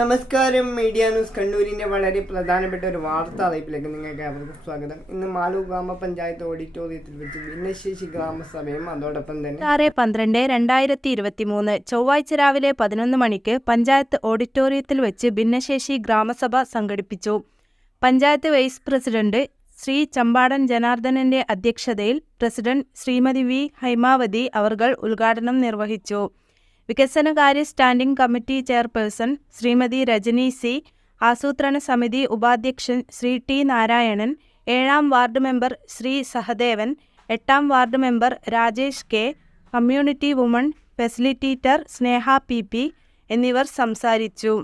നമസ്കാരം. Media news കണ്ണൂരിന്റെ വളരെ പ്രധാനപ്പെട്ട ഒരു വാർത്താ അറിയിപ്പിലേക്ക് നിങ്ങൾക്ക് അവർക്ക് സ്വാഗതം. ഇന്ന് മാലു ഗ്രാമപഞ്ചായത്ത് ഓഡിറ്റോറിയത്തിൽ വെച്ച് ഭിന്നശേഷി ഗ്രാമസഭയും അതോടൊപ്പം തന്നെ 6/12/2023 ചൊവ്വാഴ്ച രാവിലെ 11 മണിക്ക് പഞ്ചായത്ത് ഓഡിറ്റോറിയത്തിൽ വെച്ച് ഭിന്നശേഷി ഗ്രാമസഭ സംഘടിപ്പിച്ചു. പഞ്ചായത്ത് വൈസ് പ്രസിഡന്റ് ശ്രീ ചമ്പാടൻ ജനാർദ്ദനന്റെ അധ്യക്ഷതയിൽ പ്രസിഡന്റ് ശ്രീമതി വി ഹൈമാവതി അവർകൾ ഉദ്ഘാടനം നിർവഹിച്ചു. വികസനകാര്യ standing committee chairperson Shrimati Rajani C, ആസൂത്രണ സമിതി ഉപാധ്യക്ഷൻ ശ്രീ ടി നാരായണൻ, 7ാം വാർഡ് മെമ്പർ ശ്രീ സഹദേവൻ, 8ാം ward member Rajesh K, community woman facilitator Sneha P എന്നിവർ സംസാരിച്ചു.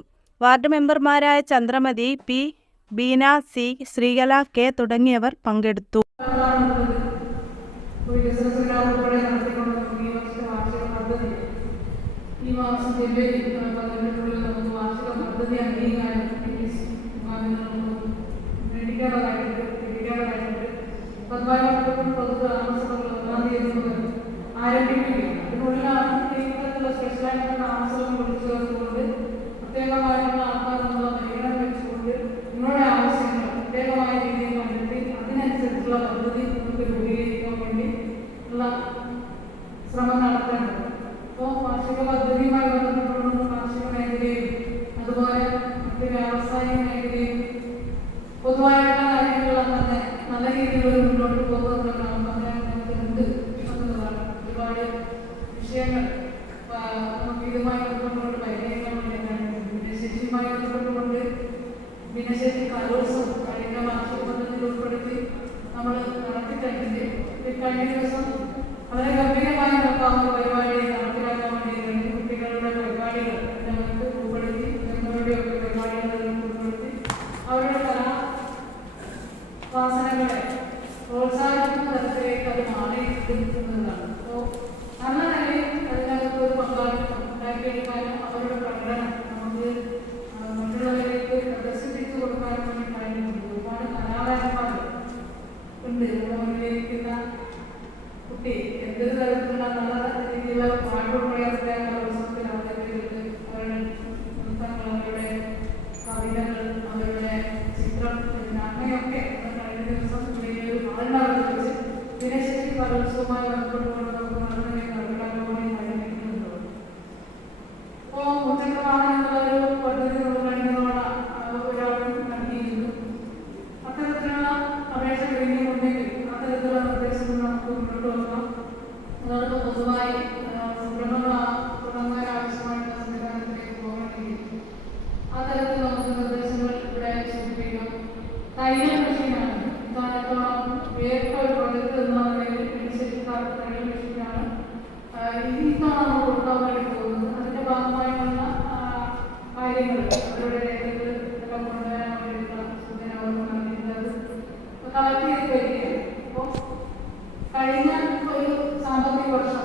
വാർഡ് മെമ്പർമാരായ Chandramathi P, Beena C, Sreekala K തുടങ്ങിയവർ പങ്കെടുത്തു. ഈ മാസം ജനുവരി 12 നമുക്ക് വാർഷിക പദ്ധതി അംഗീകാരം നേടിക്കാറായിട്ടുണ്ട്. പദ്മാവനം പൊതുതാമസങ്ങൾ 1-ാം തീയതി മുതൽ ആരംഭിക്കുകയാണ്. അതിനുള്ളിലാണ് കേരളത്തിലുള്ള സ്പെഷ്യലായിട്ടുള്ള താമസങ്ങൾ വിളിച്ചു ചേർത്തുകൊണ്ട് പ്രത്യേകമായിട്ടുള്ള ആൾക്കാർക്കുള്ള പരിഗണന വെച്ചുകൊണ്ട് നിങ്ങളുടെ ആവശ്യങ്ങൾ പ്രത്യേകമായ രീതിയിൽ കണ്ടെത്തി അതിനനുസരിച്ചുള്ള പദ്ധതി നമുക്ക് രൂപീകരിക്കാൻ വേണ്ടി ഉള്ള ശ്രമം നടത്തേണ്ടത്. അപ്പോൾ കാർഷിക പദ്ധതിയുമായി ബന്ധപ്പെട്ടുകൊണ്ട് കാർഷിക മേഖലയും അതുപോലെ മറ്റ് വ്യാവസായിക മേഖലയും പൊതുവായിട്ടുള്ള കാര്യങ്ങളെല്ലാം തന്നെ നല്ല രീതിയിൽ മുന്നോട്ട് പോകുന്ന ഗ്രാമപഞ്ചായത്തുണ്ട് എന്നുള്ളതാണ്. ഒരുപാട് വിഷയങ്ങൾ നമുക്ക് ഇതുമായി ബന്ധപ്പെട്ടുകൊണ്ട് പരിഹരിക്കാൻ വേണ്ടിയിട്ടാണ്. ഭിന്നശേഷിയുമായി ബന്ധപ്പെട്ടുകൊണ്ട് ഭിന്നശേഷി കലോത്സവം കഴിഞ്ഞ കാർഷിക പദ്ധതിയിൽ ഉൾപ്പെടുത്തി നമ്മൾ നടത്തിയിട്ടുണ്ട്. കഴിഞ്ഞ ദിവസം വളരെ ഗംഭീരമായി നോക്കാവുന്ന പരിപാടി നടപ്പിലാക്കാൻ വേണ്ടിയിട്ടുണ്ട്. കുട്ടികളുടെ പരിപാടികൾ ഞങ്ങൾക്ക് ഉൾപ്പെടുത്തി ഞങ്ങളുടെയൊക്കെ പരിപാടികളിൽ ഉൾപ്പെടുത്തി അവരുടെ കലാവാസനകളെ പ്രോത്സാഹിപ്പിക്കുന്ന തരത്തിലേക്ക് അത് മാറിയിരിക്കുന്നതാണ്. അപ്പോൾ നല്ല നിലയിൽ അതിനകത്ത് ഒരു പങ്കാളിത്തം ഉണ്ടാക്കിയെടുക്കാനും അവരുടെ പ്രകടനം നമുക്ക് മറ്റുള്ളവരിലേക്ക് പ്രദർശിപ്പിച്ചു കൊടുക്കാനും വേണ്ടി കഴിഞ്ഞിട്ടുണ്ട്. ഒരുപാട് കലാകാരന്മാർ ഉണ്ട്. മുന്നിലിരിക്കുന്ന കുട്ടി എന്തൊരു തരത്തിലുള്ള നല്ല രീതിയിലുള്ള പാട്ടുപടത്തെ കലോത്സവത്തിൽ അവതരിപ്പിച്ചിട്ട് അവരുടെ നൃത്തങ്ങൾ, അവരുടെ കവിതകൾ, അവരുടെ ചിത്രം, അങ്ങനെയൊക്കെ കഴിഞ്ഞ ദിവസം ഒരു നാളിനകത്ത് വെച്ച് ഭിന്നശേഷി കലോത്സവവുമായി ബന്ധപ്പെട്ടുകൊണ്ട് നമുക്ക് നടന്നതിനെ നടപ്പിലാക്കാൻ വേണ്ടി കഴിഞ്ഞിരിക്കുന്നുണ്ട്. അപ്പോൾ മുച്ചക്രമാണ് എന്നുള്ളൊരു പദ്ധതി നമ്മൾ കഴിഞ്ഞ തവണ ഒരാളും നൽകിയിരുന്നു. അത്തരത്തിലുള്ള അപേക്ഷ കഴിഞ്ഞിട്ടുണ്ടെങ്കിൽ അത്തരത്തിലുള്ള നിർദ്ദേശങ്ങൾ നമുക്ക് മുന്നോട്ട് വെക്കാം. അതോടൊപ്പം പൊതുവായി സംരംഭങ്ങൾ തുടങ്ങാൻ ആവശ്യമായിട്ടുള്ള സംവിധാനത്തിലേക്ക് പോകണമെങ്കിൽ ആ തരത്തിൽ നമുക്ക് നിർദ്ദേശങ്ങൾ ഇവിടെ സൂചിപ്പിക്കാം. തയ്യൽ മെഷീനാണ് ഇതായിട്ടോളം വേറിട്ട ഒരു പ്രൊജക്ട് എന്ന നിലയിൽ ഭിന്നശേഷിക്കാർക്ക് തയ്യൽ മെഷീനാണ് ഇതാണ് നമ്മൾ കൊടുക്കാൻ വേണ്ടി പോകുന്നത്. അതിൻ്റെ ഭാഗമായിട്ടുള്ള കാര്യങ്ങൾ അവരുടെ രേഖകൾ എല്ലാം കൊണ്ടുവരാൻ വേണ്ടിയിട്ടുള്ള സൂചന അവർക്ക് നൽകിയിട്ടുള്ളത് കളക്ട് ചെയ്ത് വരികയാണ്. അപ്പോൾ കഴിഞ്ഞ ഒരു സാമ്പത്തിക വർഷം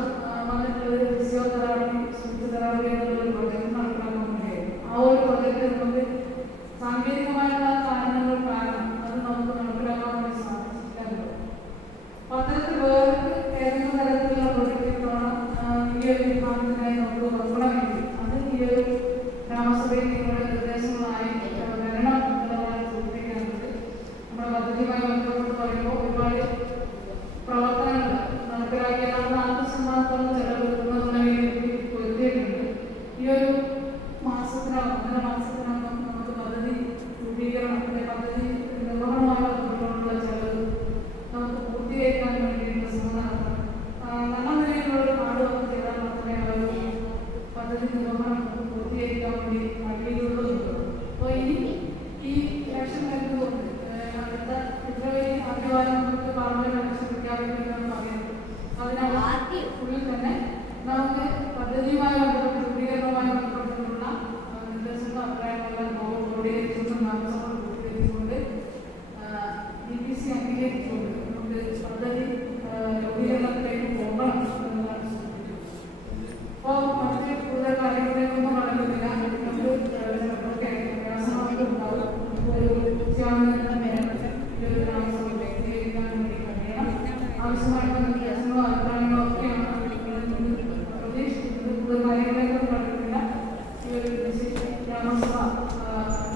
വന്നിട്ടുള്ളത് ഫിസിയോതെറാപ്പി, സ്പീച്ച് തെറാപ്പി എന്നുള്ള ഒരു പ്രൊജക്ട് നടപ്പിലാക്കാൻ വേണ്ടിയായിരുന്നു. ആ ഒരു പ്രൊജക്ട് നമുക്ക് സാങ്കേതികമായിട്ടുള്ള കാരണങ്ങൾ കാരണം അത് നമുക്ക് നടപ്പിലാക്കാൻ വേണ്ടി സാധിച്ചിട്ടില്ലല്ലോ. അപ്പോൾ അത്തരത്തിൽ വേറെ ഏതെങ്കിലും തരത്തിലുള്ള പ്രൊജക്ട് ഇത്തവണ ഈ ഒരു വിഭാഗത്തിനായി നമുക്ക് വെക്കണമെങ്കിൽ അത് ഈ ഒരു ഗ്രാമസഭയിൽ നിങ്ങളുടെ നിർദ്ദേശങ്ങളായി വരണം എന്നുള്ളതാണ് സൂചിപ്പിക്കുന്നത്. നമ്മുടെ പദ്ധതിയുമായി ബന്ധപ്പെട്ട് പറയുമ്പോൾ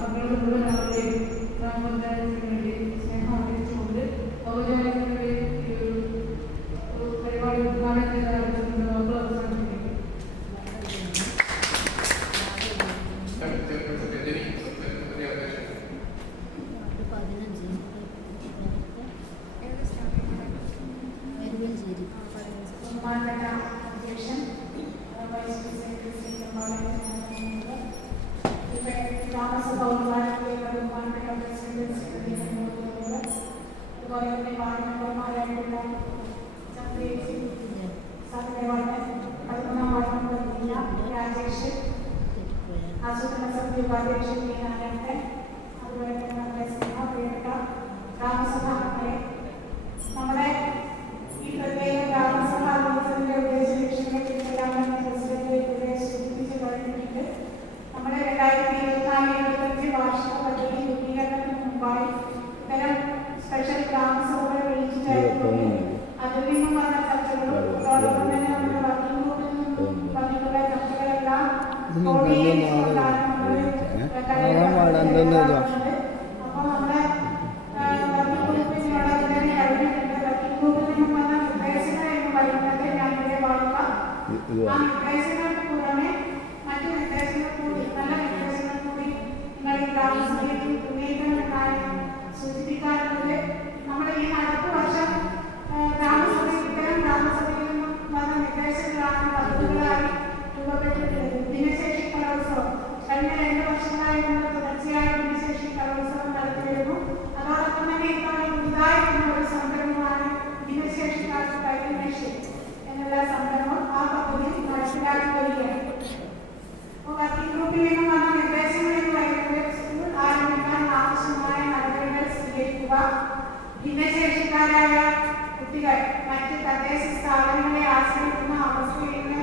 മക്കളുടെ മുഴുവൻ ആളുകളെയും ഗ്രാമപഞ്ചായത്തിന് വേണ്ടി സ്നേഹം അറിയിച്ചുകൊണ്ട് ഔപചാരികമായി ഈ ഒരു പരിപാടി ഉദ്ഘാടനം ചെയ്ത വാക്കുകൾ അവസാനിപ്പിക്കുന്നു. ബഹുമാനപ്പെട്ട അധ്യക്ഷൻ വൈസ് പ്രസിഡന്റ് ശ്രീ ഗ്രാമസഭ ഉദ്ഘാടനത്തിലുള്ള ബഹുമാനപ്പെട്ട പ്രസിഡന്റ് അതുപോലെ തന്നെ വാർഡ് മെമ്പർമാരായിട്ടുള്ള പതിമൂന്നാം വാർഡ് മെമ്പർ രാജേഷ്, ആസൂത്രണ സമിതി ഉപാധ്യക്ഷൻ പി നാരായണൻ, അതുപോലെ തന്നെ നമ്മുടെ പ്രിയപ്പെട്ട ഗ്രാമസഭ അംഗങ്ങളെ, നമ്മുടെ ഈ പ്രത്യേക ഗ്രാമസഭ അംഗത്തിന്റെ ഉദ്ദേശ ലക്ഷ്യങ്ങളെല്ലാം പ്രസിഡന്റ് ഇവിടെ സൂചിപ്പിച്ച് പറഞ്ഞിട്ടുണ്ട്. നമ്മുടെ 2024-25 വാർഷിക പദ്ധതി രൂപീകരണത്തിന് മുമ്പായി ഇത്തരം സ്പെഷ്യൽ ഗ്രാമസഭകൾ വിളിച്ചു ചേർക്കുന്നു. അതിൽ നിന്നും വന്ന ചർച്ചകളും അതോടൊപ്പം തന്നെ നമ്മുടെ വർക്കിംഗ് ഗ്രൂപ്പിൽ നിന്നും വന്നിട്ടുള്ള ചർച്ചകളെല്ലാം അപ്പോൾ നമ്മുടെ ആ നിർദ്ദേശങ്ങൾക്ക് പുറമെ മറ്റു നിർദ്ദേശങ്ങൾ കൂടി നല്ല നിർദ്ദേശങ്ങൾ കൂടി നിങ്ങൾ ഈ ഗ്രാമസഭയിൽ ഉന്നയിക്കണമെന്നാണ് സൂചിപ്പിക്കാറുള്ളത്. നമ്മുടെ ഈ നടപ്പ് വർഷം ഇത്തരം ഗ്രാമസഭയിൽ നിന്നും വന്ന നിർദ്ദേശങ്ങളാണ് പദ്ധതികളായി രൂപപ്പെട്ടിട്ടുള്ളത്. ഭിന്നശേഷി കലോത്സവം കഴിഞ്ഞ 2 വർഷങ്ങളായി നമ്മൾ തുടർച്ചയായി ഭിന്നശേഷി കലോത്സവം നടത്തിവരുന്നു. അതോടൊപ്പം തന്നെ ഇപ്പോൾ പുതുതായി ഒരു സംരംഭമാണ് ഭിന്നശേഷിക്കാർക്ക് കൈമേശി എന്നുള്ള സംരംഭം. ആ പദ്ധതി നടപ്പിലാക്കി വരികയാണ്. വർക്കിംഗ് ഗ്രൂപ്പിൽ നിന്നും വന്ന നിർദ്ദേശങ്ങൾ എന്ന് പറയുന്നത് സ്കൂൾ ആരംഭിക്കാൻ ആവശ്യമായ നടപടികൾ സ്വീകരിക്കുക, ഭിന്നശേഷിക്കാരായ കുട്ടികൾ മറ്റ് തദ്ദേശ സ്ഥാപനങ്ങളെ ആശ്രയിക്കുന്ന അവസ്ഥയിൽ നിന്ന്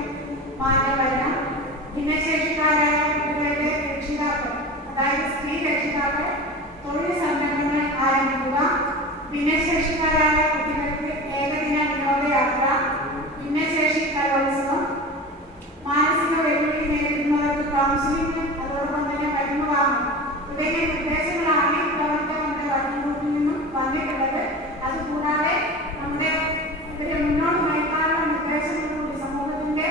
മാറി വരണം, ഭിന്നശേഷിക്കാരായ കുട്ടികളുടെ രക്ഷിതാക്കൾ അതായത് സ്ത്രീ രക്ഷിതാക്കൾ തൊഴിൽ സംരംഭങ്ങൾ ആരംഭിക്കുക, ഭിന്നശേഷിക്കാരായ കുട്ടികൾക്ക് ഏകദിന വിനോദയാത്ര, ഭിന്നശേഷി കലോത്സവം, മാനസിക വെല്ലുവിളി നേരിടുന്നവർക്ക് കൗൺസിലിംഗ്, അതോടൊപ്പം തന്നെ പരിമുഖാണ് തുടങ്ങിയ നിർദ്ദേശങ്ങളാണ് ഇത്തവണത്തെ നമ്മുടെ വർക്കിംഗ് ഗ്രൂപ്പിൽ നിന്നും വന്നിട്ടുള്ളത്. അതുകൂടാതെ നമ്മുടെ ഇവരെ മുന്നോട്ട് നയിക്കാനുള്ള നിർദ്ദേശങ്ങൾ കൂടി സമൂഹത്തിന്റെ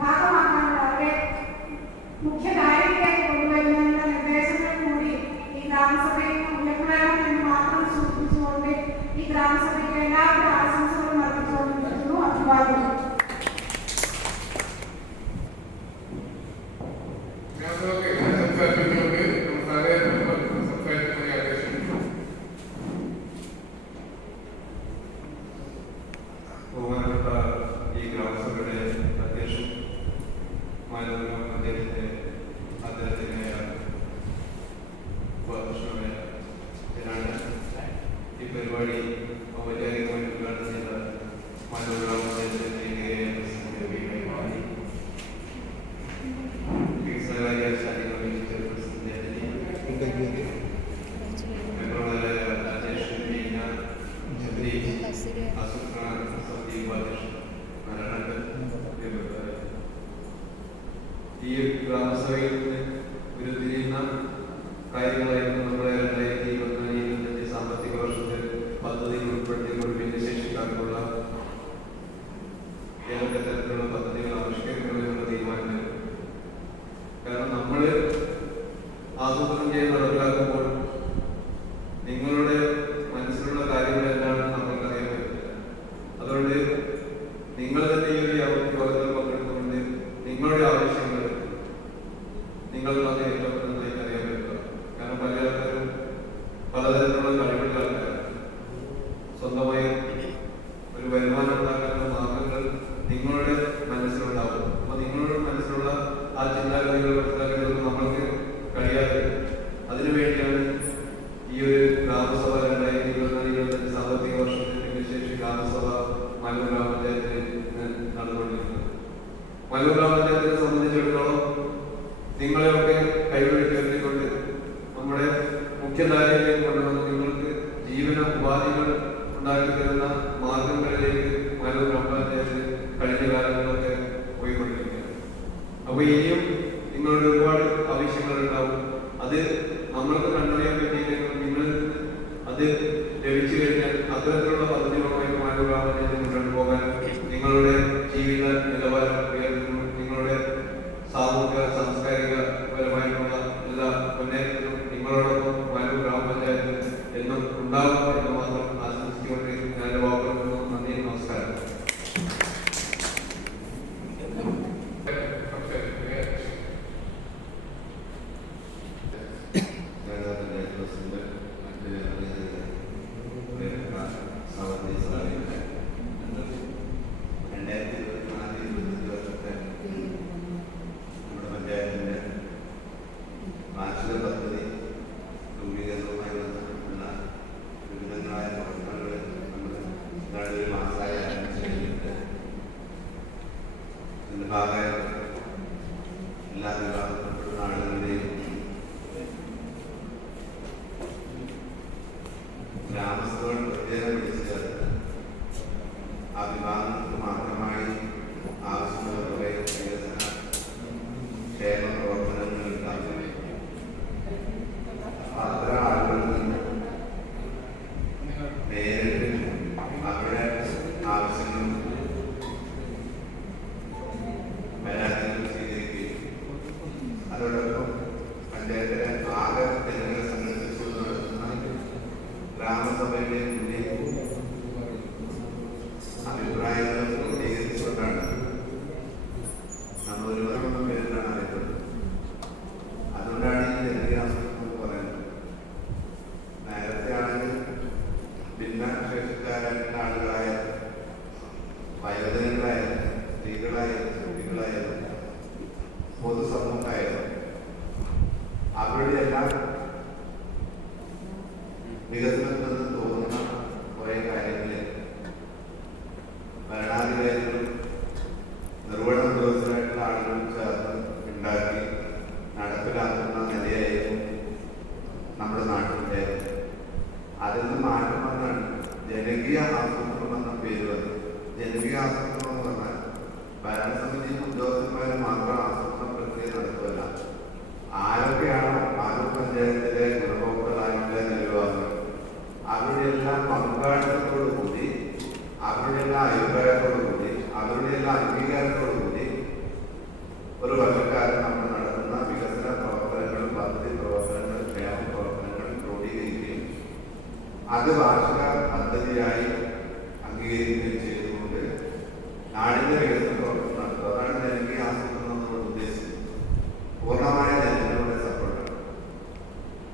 ഭാഗമാക്കാനുള്ള അവരെ മുഖ്യധാരയിലേക്ക് കൊണ്ടുവരുന്നതിനുള്ള നിർദ്ദേശങ്ങൾ കൂടി ഈ ഗ്രാമസഭയിൽ ഉയർത്തണം എന്ന് മാത്രം സൂചിപ്പിച്ചുകൊണ്ട് ഈ ഗ്രാമസഭയ്ക്ക് എല്ലാവരുടെ ആശംസകളും അർപ്പിച്ചുകൊണ്ടിരിക്കുന്നു. അഭിവാദ്യം. ഈ ഗ്രാമസഭയിൽ ഉരുത്തിരിയുന്ന കാര്യങ്ങളായിരുന്നു നമ്മുടെ 2024-25 സാമ്പത്തിക വർഷത്തിൽ പദ്ധതികൾ ഉൾപ്പെടുത്തിക്കൊണ്ട് ഭിന്നശേഷിക്കാർക്കുള്ള ഏതൊക്കെ തരത്തിലുള്ള പദ്ധതികൾ ആവിഷ്കരിക്കണമെന്നുള്ള തീരുമാനം. കാരണം നമ്മൾ ആസൂത്രണം ചെയ്ത് നടപ്പിലാക്കുമ്പോൾ നിങ്ങളുടെ മനസ്സിലുള്ള കാര്യങ്ങൾ എന്താണെന്ന് നമ്മൾക്കറിയാൻ പറ്റില്ല. അതുകൊണ്ട് നിങ്ങൾ തന്നെ ഈ ഒരു യോഗത്തിൽ പങ്കെടുത്തുകൊണ്ട് നിങ്ങളുടെ ആവശ്യങ്ങൾ നിങ്ങൾ തന്നെ ഏറ്റവും നന്നായി അറിയാൻ പറ്റുക. കാരണം പല ആൾക്കാരും പലതരത്തിലുള്ള കഴിവുള്ള ആൾക്കാരാണ്. സ്വന്തമായി ഒരു വരുമാനം ഉണ്ടാക്കാനുള്ള മാർഗങ്ങൾ നിങ്ങളുടെ മനസ്സിലുണ്ടാവും. അപ്പൊ നിങ്ങളുടെ മനസ്സിലുള്ള ആ ചിന്താഗതികൾ മനസ്സിലാക്കുന്നതൊന്നും നമ്മൾക്ക് കഴിയാതെ, അതിനുവേണ്ടിയാണ് ഈ ഒരു ഗ്രാമസഭ 2024-25 സാമ്പത്തിക വർഷത്തിന് ശേഷം ഗ്രാമസഭ മലൂർ ഗ്രാമപഞ്ചായത്തിൽ നടന്നുകൊണ്ടിരിക്കുന്നത്. മലൂർ ഗ്രാമപഞ്ചായത്തിനെ സംബന്ധിച്ചിടത്തോളം നിങ്ങളെയൊക്കെ കൈവഴി ചേർത്തിക്കൊണ്ട് നമ്മുടെ മുഖ്യധാരയിലേക്ക് കൊണ്ടുവന്ന് നിങ്ങൾക്ക് ജീവന ഉപാധികൾ ഉണ്ടാക്കി തരുന്ന മാർഗങ്ങളിലേക്ക് മലൂർ ഗ്രാമപഞ്ചായത്ത് കഴിഞ്ഞ കാലങ്ങളൊക്കെ പോയിക്കൊണ്ടിരിക്കുകയാണ്. അപ്പൊ ഇനിയും നിങ്ങളുടെ ഒരുപാട് ആവശ്യങ്ങൾ ഉണ്ടാവും. അത് നമ്മൾക്ക് കണ്ടറിയാൻ പറ്റിയില്ലെങ്കിൽ നിങ്ങൾ അത് ലഭിച്ചു കഴിഞ്ഞാൽ അത്തരത്തിലുള്ള പദ്ധതികളുമായി മാനവ ഗ്രാമപഞ്ചായത്ത് മുന്നോട്ട് പോകാൻ നിങ്ങളുടെ ജീവിത നിലവാരം ഉയർത്തുന്നു, നിങ്ങളുടെ സാമൂഹിക സാംസ്കാരിക പരമായിട്ടുള്ള എല്ലാ മുന്നേറ്റത്തിനും നിങ്ങളോടൊപ്പം മാനവ ഗ്രാമപഞ്ചായത്ത് എന്നും ഉണ്ടാകും എന്ന് മാത്രം ആശംസിച്ചുകൊണ്ട് ഞാൻ വാക്കുകൊടുക്കുന്നു. നന്ദി, നമസ്കാരം. എല്ലാ വിഭാഗത്തിൽപ്പെടുന്ന ആളുകളുടെയും ഗ്രാമസഭകൾ പ്രത്യേകം വിളിച്ചു ചേർത്ത് ആ വിഭാഗങ്ങൾക്ക് മാത്രമായി ആവശ്യമുള്ള കുറേ വികസന ക്ഷേമ പ്രവർത്തനങ്ങൾ ഉണ്ടാകും. അത്തരം ആളുകളിൽ നിന്ന് നേരിട്ട് അവരുടെ ആവശ്യങ്ങളും പരാതികൾ സ്വീകരിക്കുകയും അതോടൊപ്പം പഞ്ചായത്തിലെ ആകെ ജനങ്ങളെ സംഘടിപ്പിച്ചുകൊണ്ട് നടത്തുന്ന ഗ്രാമസഭയുടെ മുന്നിൽ അഭിപ്രായങ്ങൾ ക്രോഡീകരിച്ചുകൊണ്ടാണ് നമ്മൾ ഒരുപാട് പേരിലാണ് അറിയപ്പെടുന്നത്. അതുകൊണ്ടാണ് ഈ ജനകീയ ആസൂത്രണം പറയുന്നത്. നേരത്തെ ആണെങ്കിൽ ഭിന്നശേഷിക്കാരായിട്ടുള്ള ആളുകളായാലും വയോജനങ്ങളായാലും സ്ത്രീകളായാലും കുട്ടികളായാലും പൊതുസമൂഹമായാലും അവരുടെ എല്ലാം വികസനത്തിൽ നിന്ന് തോന്നുന്ന കുറേ കാര്യങ്ങളിൽ ഭരണാധികാരികളും നിർവഹണ ഉദ്യോഗസ്ഥരായിട്ടുള്ള ആളുകളും ചേർന്ന് ഉണ്ടാക്കി നടപ്പിലാക്കുന്ന നിലയായിരുന്നു നമ്മുടെ നാട്ടിലുണ്ടായിരുന്നത്. അതിൽ നിന്ന് മാറ്റം വന്നാണ് ജനകീയ ആസൂത്രണം എന്ന പേര് വന്നത്. ജനകീയ ആസൂത്രണം എന്ന് പറഞ്ഞാൽ ഭരണസമിതി ഉദ്യോഗസ്ഥന്മാർ മാത്രം ആസൂത്രണ പ്രക്രിയ നടത്തുകയല്ല. ആരൊക്കെയാണോ ആലൂർ പഞ്ചായത്തിലെ ഗുണഭോക്താക്കളായിട്ടുള്ള നിലവാരം അവരുടെ എല്ലാം പങ്കാളിത്തത്തോടു കൂടി, അവരുടെ എല്ലാ അഭിപ്രായത്തോടു കൂടി, അവരുടെ എല്ലാ അംഗീകാരത്തോടു കൂടി ഒരു വർഷക്കാലം നമ്മൾ നടത്തുന്ന വികസന പ്രവർത്തനങ്ങളും പദ്ധതി പ്രവർത്തനങ്ങളും ക്ഷേമ പ്രവർത്തനങ്ങളും ക്രോഡീകരിക്കുകയും അത് വാർഷിക പദ്ധതിയായി അംഗീകരിക്കുകയും ചെയ്തുകൊണ്ട് നാടിന്റെ വികസന പ്രവർത്തനം നടത്തുക. അതാണ് ജനകീയ ആസൂത്രണം നമ്മൾ ഉദ്ദേശിച്ചത്. പൂർണ്ണമായ ജനങ്ങളുടെ സപ്പോർട്ടാണ്.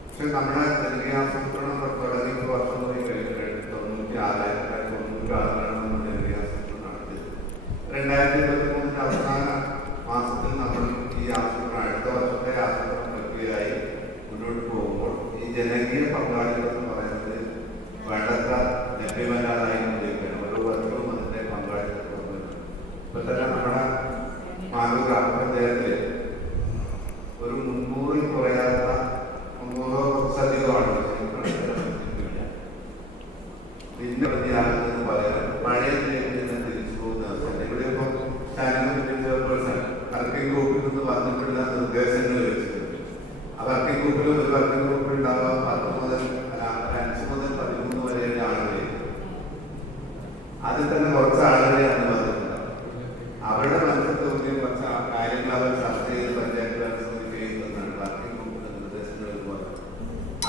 പക്ഷെ നമ്മുടെ ജനകീയ ആസൂത്രണം തുടങ്ങി ഒരു വർഷം പോയി കഴിഞ്ഞിട്ട് 96,96 നമ്മൾ ജനകീയ ആസൂത്രണം നടത്തിയത്. 2023 അവസാന മാസത്തിൽ നമ്മൾ ഈ ആസൂത്രണം അടുത്ത വർഷത്തെ ആസൂത്രണ പ്രക്രിയയായി മുന്നോട്ട് പോകുമ്പോൾ ഈ ജനകീയ പങ്കാളിത്തം എന്ന് പറയുന്നത് വേണ്ടത്ര ലഭ്യമല്ലാതായി കൊണ്ടിരിക്കുകയാണ്. ഓരോ വർഷവും അതിന്റെ പങ്കാളിത്തം കുറഞ്ഞു. ഇപ്പൊ തന്നെ നമ്മുടെ മാനൂർ ഗ്രാമപഞ്ചായത്തിൽ ഒരു 300-ൽ കുറയാത്ത 300 കുറച്ചധികമാണ് പിന്നെ പ്രതിയാകുന്നതിന് പകരം പഴയതിലേക്ക് തന്നെ തിരിച്ചു പോകുന്ന അവസ്ഥ. ഇവിടെ ഇപ്പം സ്റ്റാൻഡിംഗ് ചെയർപേഴ്സൺ വർക്കിംഗ് ഗ്രൂപ്പിൽ നിന്ന് വന്നിട്ടുള്ള നിർദ്ദേശങ്ങൾ വെച്ചിട്ടുണ്ട്. ആ വർക്കിംഗ് ഗ്രൂപ്പിൽ ഒരു വർക്കിംഗ് ഗ്രൂപ്പിൽ ഉണ്ടാവാൻ 5 മുതൽ 13 വരെയുള്ള ആളുകളെ അതിൽ തന്നെ കുറച്ച് ആളുകളെയാണ് വന്നിട്ടുണ്ടാവും. അവരുടെ മനസ്സിൽ തോന്നിയ കുറച്ച് കാര്യങ്ങൾ അവർ ചർച്ച ചെയ്ത് പഞ്ചായത്ത് ഭരണസമിതി ചെയ്യുന്നതാണ് വർക്കിംഗ് ഗ്രൂപ്പിന്റെ നിർദ്ദേശങ്ങൾ പോലെ.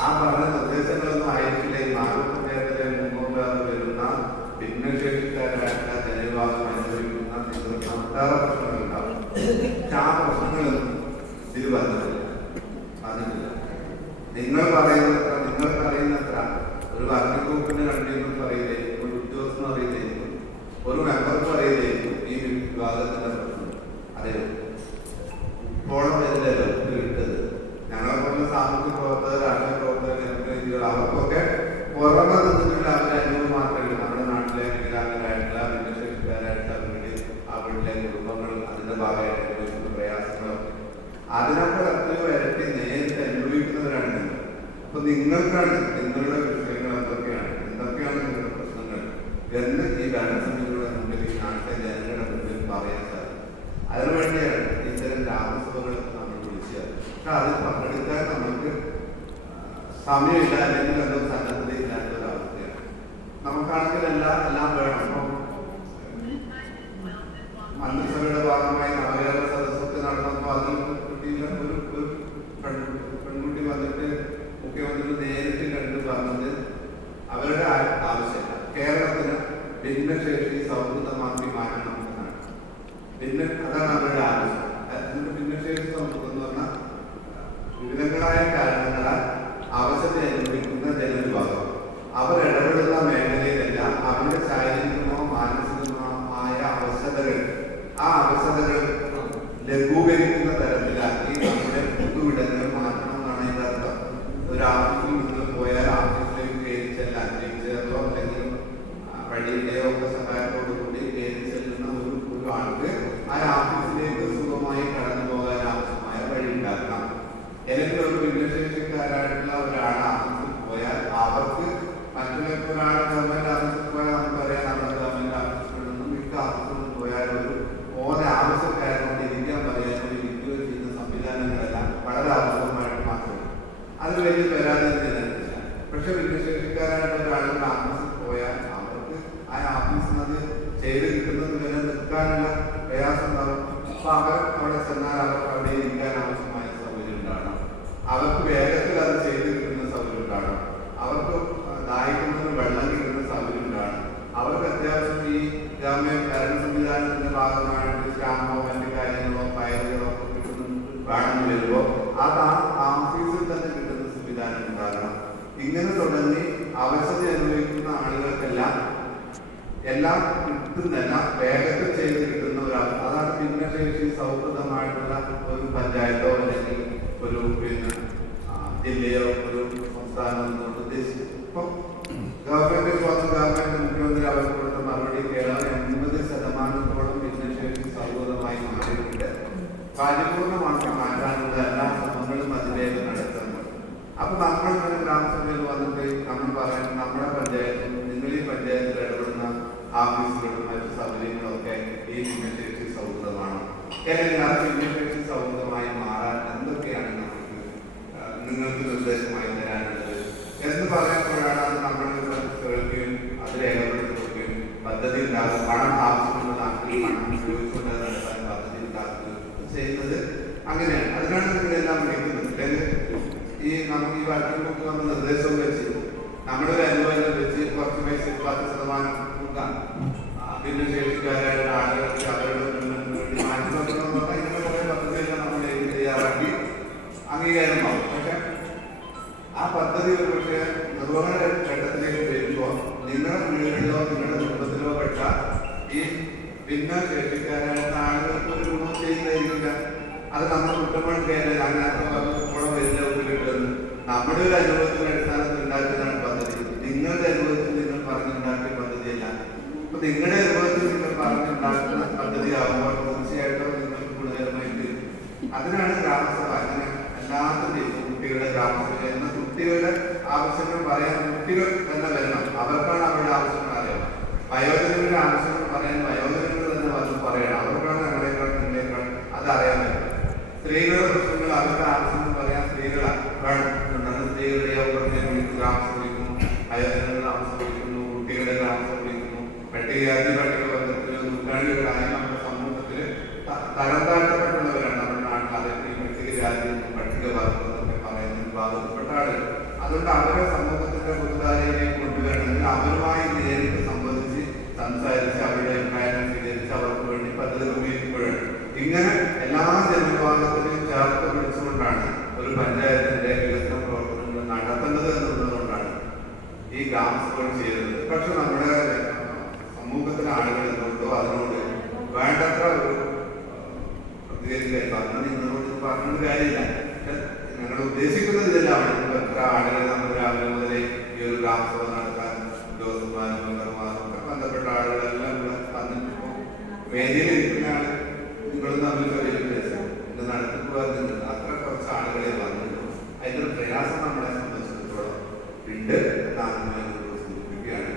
ആ പറഞ്ഞ നിർദ്ദേശങ്ങളൊന്നും ആയിരിക്കില്ല ഈ മാനൂർ പഞ്ചായത്തിലെ 300 വരുന്ന ഭിന്നശേഷിക്കാരായിട്ടുള്ള ജനവിഭാഗം അനുഭവിക്കുന്ന നിങ്ങൾക്ക് ഒട്ടേറെ പ്രശ്നങ്ങളുണ്ടാവും. ആ പ്രശ്നങ്ങളൊന്നും ഇതിൽ വന്നിട്ടില്ല. നിങ്ങൾ പറയുന്നത്ര, നിങ്ങൾക്ക് അറിയുന്നത്ര ഒരു വർക്കിംഗ് ഗ്രൂപ്പിന്റെ കണ്ടിന്നും പറയില്ലായിരിക്കും, ഒരു ഉദ്യോഗസ്ഥനും അറിയില്ലായിരിക്കും, ഒരു മെമ്പർക്കും അറിയില്ലായിരിക്കും ഈ വിഭാഗത്തിന്റെ പ്രശ്നം. അതെ, ഇപ്പോഴും ഇതിലല്ലോ കിട്ടത് ഞങ്ങളെ പോലുള്ള സാമൂഹ്യ പ്രവർത്തകർ, രാഷ്ട്രീയ പ്രവർത്തകർ, ജനപ്രതിനിധികൾ അവർക്കൊക്കെ പുറമെ നിന്നിട്ടുള്ള അവരുടെ അനുഭവം മാത്രമേ നമ്മുടെ നാട്ടിലെ വികലാംഗരായിട്ടുള്ള ഭിന്നശേഷിക്കാരായിട്ടുള്ള അവരുടെ കുടുംബങ്ങളും അതിന്റെ ഭാഗമായിട്ട് അനുഭവിക്കുന്ന പ്രയാസങ്ങളൊക്കെ അതിനൊക്കെ എത്രയോ ഇരട്ടി നേരിട്ട് അനുഭവിക്കുന്നവരാണ് നിങ്ങൾ. അപ്പൊ നിങ്ങൾക്കാണ് നിങ്ങളുടെ വിഷയങ്ങൾ എന്തൊക്കെയാണ് നിങ്ങളുടെ പ്രശ്നങ്ങൾ എന്ന് ഈ ഭരണസമിതിയുടെ മുമ്പിൽ ഈ നാട്ടിലെ ജനങ്ങളുടെ മുമ്പിൽ പറയാൻ സാധിക്കും. അതിനുവേണ്ടിയാണ് ഇത്തരം ഗ്രാമസഭകൾ നമ്മൾ വിളിച്ചത്. പക്ഷെ അതിൽ പങ്കെടുക്കാൻ നമുക്ക് സമയമില്ല, അല്ലെങ്കിൽ എന്തോ സന്നദ്ധതയില്ലാത്ത ഒരു അവസ്ഥയാണ്. നമുക്കാണെങ്കിൽ എല്ലാം വേണം. ഇപ്പം മന്ത്രിസഭയുടെ ഭാഗമായി നവകേരള സദസ്സൊക്കെ നടന്നപ്പോൾ അതിൽ ഒരു പെൺകുട്ടി വന്നിട്ട് മുഖ്യമന്ത്രി നേരിട്ട് കണ്ടു പറഞ്ഞത് അവരുടെ ആവശ്യമില്ല, കേരളത്തിന് ഭിന്നശേഷി സൗഹൃദമാക്കി മാറ്റണം എന്നാണ്. അതാണ് അവരുടെ ആവശ്യം. അതിന്റെ ഭിന്നശേഷി സൗഹൃദം എന്ന് പറഞ്ഞാൽ വിവിധങ്ങളായ കാരണങ്ങളാൽ അവശത അനുഭവിക്കുന്ന ജനവിഭാഗം അവർ ഇടപെടുന്ന മേഖലയിലെല്ലാം അവരുടെ ശാരീരികമോ മാനസികമോ ആയ അവശതകൾ, ആ അവശതകൾ ലഘൂകരിക്കുന്ന തരത്തിലാക്കി നമ്മുടെ പൊതുവിടങ്ങൾ മാറ്റണമെന്നാണ് ഇതിന്റെ അർത്ഥം. ഒരു ഓഫീസിൽ നിന്ന് പോയാൽ ഓഫീസിലേക്ക് കയറി ചെല്ലാൻ ചേർന്നോ അല്ലെങ്കിൽ വഴിയുടെയോ ഒക്കെ സഹായത്തോടുകൂടി കയറി ചെല്ലുന്ന ഒരു ആൾക്ക് ആ ഓഫീസിലേക്ക് സുഖമായി കടന്നു പോകാൻ ആവശ്യമായ വഴി ഉണ്ടാക്കണം. അല്ലെങ്കിൽ ഒരു ഭിന്നശേഷിക്കാരായിട്ടുള്ള ഒരാൾ ഓഫീസിൽ പോയാൽ അവർക്ക് മറ്റുള്ള ഒരാൾ ഗവൺമെന്റ് ഓഫീസിൽ പോയാൽ നമുക്കറിയാം, നമ്മുടെ ഗവൺമെന്റ് ഓഫീസിൽ നിന്നും മിക്ക ഓഫീസിലും പോയാൽ ഓരോ ആവശ്യക്കാരോട് ഇരിക്കാൻ പറയാനോ ഇരിക്കുകയോ ചെയ്യുന്ന സംവിധാനങ്ങളെല്ലാം വളരെ അപൂർവമായിട്ട് മാത്രമേ, അത് വലിയ പരാതി ജനത്തില്ല. പക്ഷെ ഭിന്നശേഷിക്കാരായിട്ടുള്ള ഒരാളുകൾ ഓഫീസിൽ പോയാൽ അവർക്ക് ആ ഓഫീസിൽ അത് ചെയ്ത് കിട്ടുന്നത് വരെ നിൽക്കാനുള്ള പ്രയാസം ഉണ്ടാവും. അപ്പൊ അവർ അവിടെ ചെന്നാൽ അവർക്ക് അവിടെ ഇരിക്കാൻ ആവശ്യമായ സൗകര്യം ഉണ്ടാകണം, അവർക്ക് വേഗത്തിൽ അത് ചെയ്ത് കിട്ടുന്ന സൗകര്യം ഉണ്ടാകണം, അവർക്ക് ദാഹിക്കുന്നതിന് വെള്ളം കിട്ടുന്ന സൗകര്യം ഉണ്ടാകണം, അവർക്ക് അത്യാവശ്യം ഈ ഗ്രാമ്യ ഭരണ സംവിധാനത്തിന്റെ ഭാഗമായിട്ട് സ്റ്റാമ്പോ മറ്റു കാര്യങ്ങളോ ഫയലുകളോ ഒക്കെ വേണമെന്ന് വരുമ്പോൾ അത് ആ ഓഫീസിൽ തന്നെ കിട്ടുന്ന സംവിധാനം ഉണ്ടാകണം. ഇങ്ങനെ തുടങ്ങി അവശത അനുഭവിക്കുന്ന ആളുകൾക്കെല്ലാം എല്ലാം കിട്ടുന്നല്ല, വേഗത്തിൽ ചെയ്ത് കിട്ടുന്ന ഒരാൾ. അതാണ് ഭിന്നശേഷി സൗഹൃദമായിട്ടുള്ള ഒരു പഞ്ചായത്തോ അല്ലെങ്കിൽ ഒരു ജില്ലയോ ഒരു സംസ്ഥാനം എന്നുകൊണ്ട് ഉദ്ദേശിച്ചത്. ഇപ്പൊ ഗവൺമെന്റ് മുഖ്യമന്ത്രി അവർക്ക് കൊടുത്ത മറുപടി കേരളം 80% ഭിന്നശേഷി സൗഹൃദമായി മാറിയിട്ടുണ്ട്. പരിപൂർണമാക്കി മാറ്റാനുള്ള എല്ലാ ശ്രമങ്ങളും അതിലേക്ക് നടത്തുന്നു. അപ്പൊ നമ്മൾ ഇങ്ങനെ ഗ്രാമസഭയിൽ വന്നിട്ട് നമ്മൾ പറയുന്നത് നമ്മുടെ പഞ്ചായത്തും നിങ്ങൾ ഈ പഞ്ചായത്തിൽ ഇടപെടുന്ന ഓഫീസുകളും മറ്റു സൗകര്യങ്ങളും ഒക്കെ ഈ ഭിന്നശേഷി സൗഹൃദമാണ്. അല്ലെങ്കിൽ ആ ഭിന്നശേഷി സൗഹൃദമായി മാറാൻ എന്തൊക്കെയാണ് നിങ്ങൾക്ക് നിർദ്ദേശമായി തരാനുള്ളത് എന്ന് പറയുമ്പോഴാണ് അത് നമ്മൾ കേൾക്കുകയും അത് രേഖപ്പെടുത്തുകയും പദ്ധതി ഉണ്ടാകും, പണം ആവശ്യമുള്ളതാക്കി പണം ഉപയോഗിച്ചുകൊണ്ട് നടത്താൻ പദ്ധതി ഉണ്ടാക്കുകയും ചെയ്യുന്നത് അങ്ങനെയാണ്. അതിനാണ് നിങ്ങളെല്ലാം വിളിക്കുന്നത്. അല്ലെങ്കിൽ നമുക്ക് ഈ വർക്കിംഗ് ബുക്ക് വന്ന നിർദ്ദേശവും വെച്ച് നമ്മുടെ ഒരു അനുഭവം വെച്ച് കുറച്ച് പൈസ 10% കൊടുക്കാം ഭിന്നശേഷിക്കാരായ ആളുകൾക്ക് അവരുടെ വേണ്ടി മാറ്റി നോക്കണമെന്ന് പറഞ്ഞാൽ ഇങ്ങനെ കുറെ പദ്ധതികൾ നമ്മൾ തയ്യാറാക്കി അംഗീകാരമാവും. പക്ഷെ ആ പദ്ധതി ഒരു പക്ഷേ നിർവഹണ ഘട്ടത്തിലേക്ക് വരുമ്പോൾ നിങ്ങളുടെ വീടുകളിലോ നിങ്ങളുടെ കുടുംബത്തിലോ പെട്ട ഈ ഭിന്നശേഷിക്കാരായ ആളുകൾക്ക് ഒരു ഗുണം ചെയ്യുന്നതായിരിക്കില്ല. അത് നമ്മൾ കുറ്റമാണ് കയറില്ല, അങ്ങനത്തെ ഗുണം വരില്ല കിട്ടുന്നത്. നമ്മുടെ ഒരു അനുഭവത്തിന്റെ അടിസ്ഥാനത്തിൽ ഉണ്ടാക്കുന്നതാണ് പദ്ധതി. നിങ്ങളുടെ അനുഭവത്തിൽ നിങ്ങൾ പറഞ്ഞുണ്ടാക്കിയ പദ്ധതിയല്ല. അപ്പൊ നിങ്ങളുടെ അനുഭവത്തിൽ നിങ്ങൾ പറഞ്ഞുണ്ടാക്കുന്ന പദ്ധതി ആകുമ്പോൾ തീർച്ചയായിട്ടും നിങ്ങൾക്ക് ഗുണകരമായിട്ട്. അതിനാണ് ഗ്രാമസഭ. അങ്ങനെ എല്ലാത്തിന്റെയും കുട്ടികളുടെ ഗ്രാമസഭ എന്ന കുട്ടികളുടെ ആവശ്യങ്ങൾ പറയാൻ കുട്ടികൾ തന്നെ വരണം. അവർക്കാണ് അവരുടെ ആവശ്യങ്ങൾ അറിയാം. വയോജനങ്ങളുടെ ആവശ്യങ്ങൾ പറയാൻ വയോജനങ്ങൾ തന്നെ വന്ന് പറയണം. അവർക്കാണ് ഞങ്ങളെക്കാൾ നിങ്ങളെക്കാൾ അതറിയാൻ പറ്റും. സ്ത്രീകളുടെ പ്രശ്നങ്ങൾ അവരുടെ ആവശ്യങ്ങൾ പറയാൻ സ്ത്രീകളാണ് സ്ത്രീകളുടെ ഗ്രാമസഭ വിളിക്കുന്നു, വയോജനങ്ങളുടെ ആവശ്യം വിളിക്കുന്നു, കുട്ടികളുടെ ഗ്രാമസഭ വിളിക്കുന്നു. പട്ടികജാതി പട്ടികവർഗത്തില് നൂറ്റാണ്ടുകളായി നമ്മുടെ സമൂഹത്തില് തരം താഴ്ത്തപ്പെട്ടുള്ളവരാണ് നമ്മുടെ നാട്ടിൽ. അതൊക്കെ പട്ടികജാതി പട്ടികവർഗം എന്നൊക്കെ പറയുന്ന വിഭാഗത്തിൽപ്പെട്ട ആളുകൾ. അതുകൊണ്ട് അവരെ സമൂഹത്തിന്റെ പൊതുധാരയിലേക്ക് കൊണ്ടുവരണമെങ്കിൽ അവരുമായി നേരിട്ട് സംബന്ധിച്ച് സംസാരിച്ച് അവരുടെ അഭിപ്രായം സ്വീകരിച്ച് അവർക്ക് വേണ്ടി പദ്ധതി ഉപയോഗിക്കുമ്പോഴാണ് ഇങ്ങനെ എല്ലാ ജനവിഭാഗത്തിനെയും ചേർത്ത് പിടിച്ചുകൊണ്ടാണ് ഒരു പഞ്ചായത്തിന്റെ വികസന പ്രവർത്തനങ്ങൾ നടത്തേണ്ടത് എന്നുള്ളതുകൊണ്ടാണ് ഈ ഗ്രാമസഭകൾ ചെയ്യുന്നത്. പക്ഷെ നമ്മുടെ സമൂഹത്തിലെ ആളുകൾ എന്തുകൊണ്ടോ അതിനോട് വേണ്ടത്ര ഒരു പ്രതികരിക്കാൻ പറഞ്ഞത് കാര്യമില്ല. ഞങ്ങൾ ഉദ്ദേശിക്കുന്നത് ഇതെല്ലാം എത്ര ആളുകൾ നമ്മൾ രാവിലെ മുതലേ ഈ ഒരു ഗ്രാമസഭ നടത്താൻ ഉദ്യോഗസ്ഥന്മാരും മെമ്പർമാരും ഒക്കെ ബന്ധപ്പെട്ട ആളുകളെല്ലാം ഇവിടെ വന്നിട്ടിപ്പോ വേദിയിൽ ഇരിക്കുന്ന ആള് നിങ്ങളും തമ്മിൽ ചെറിയ വ്യത്യാസം ഇത് നടത്തിപ്പ് വരുന്നുണ്ട്. അത്ര കുറച്ച് ആളുകളെ വന്നിട്ടുള്ളൂ. അതിന്റെ ഒരു പ്രയാസം നമ്മളെ സംബന്ധിച്ചിടത്തോളം ഉണ്ട് എന്നാണ് സൂചിപ്പിക്കുകയാണ്.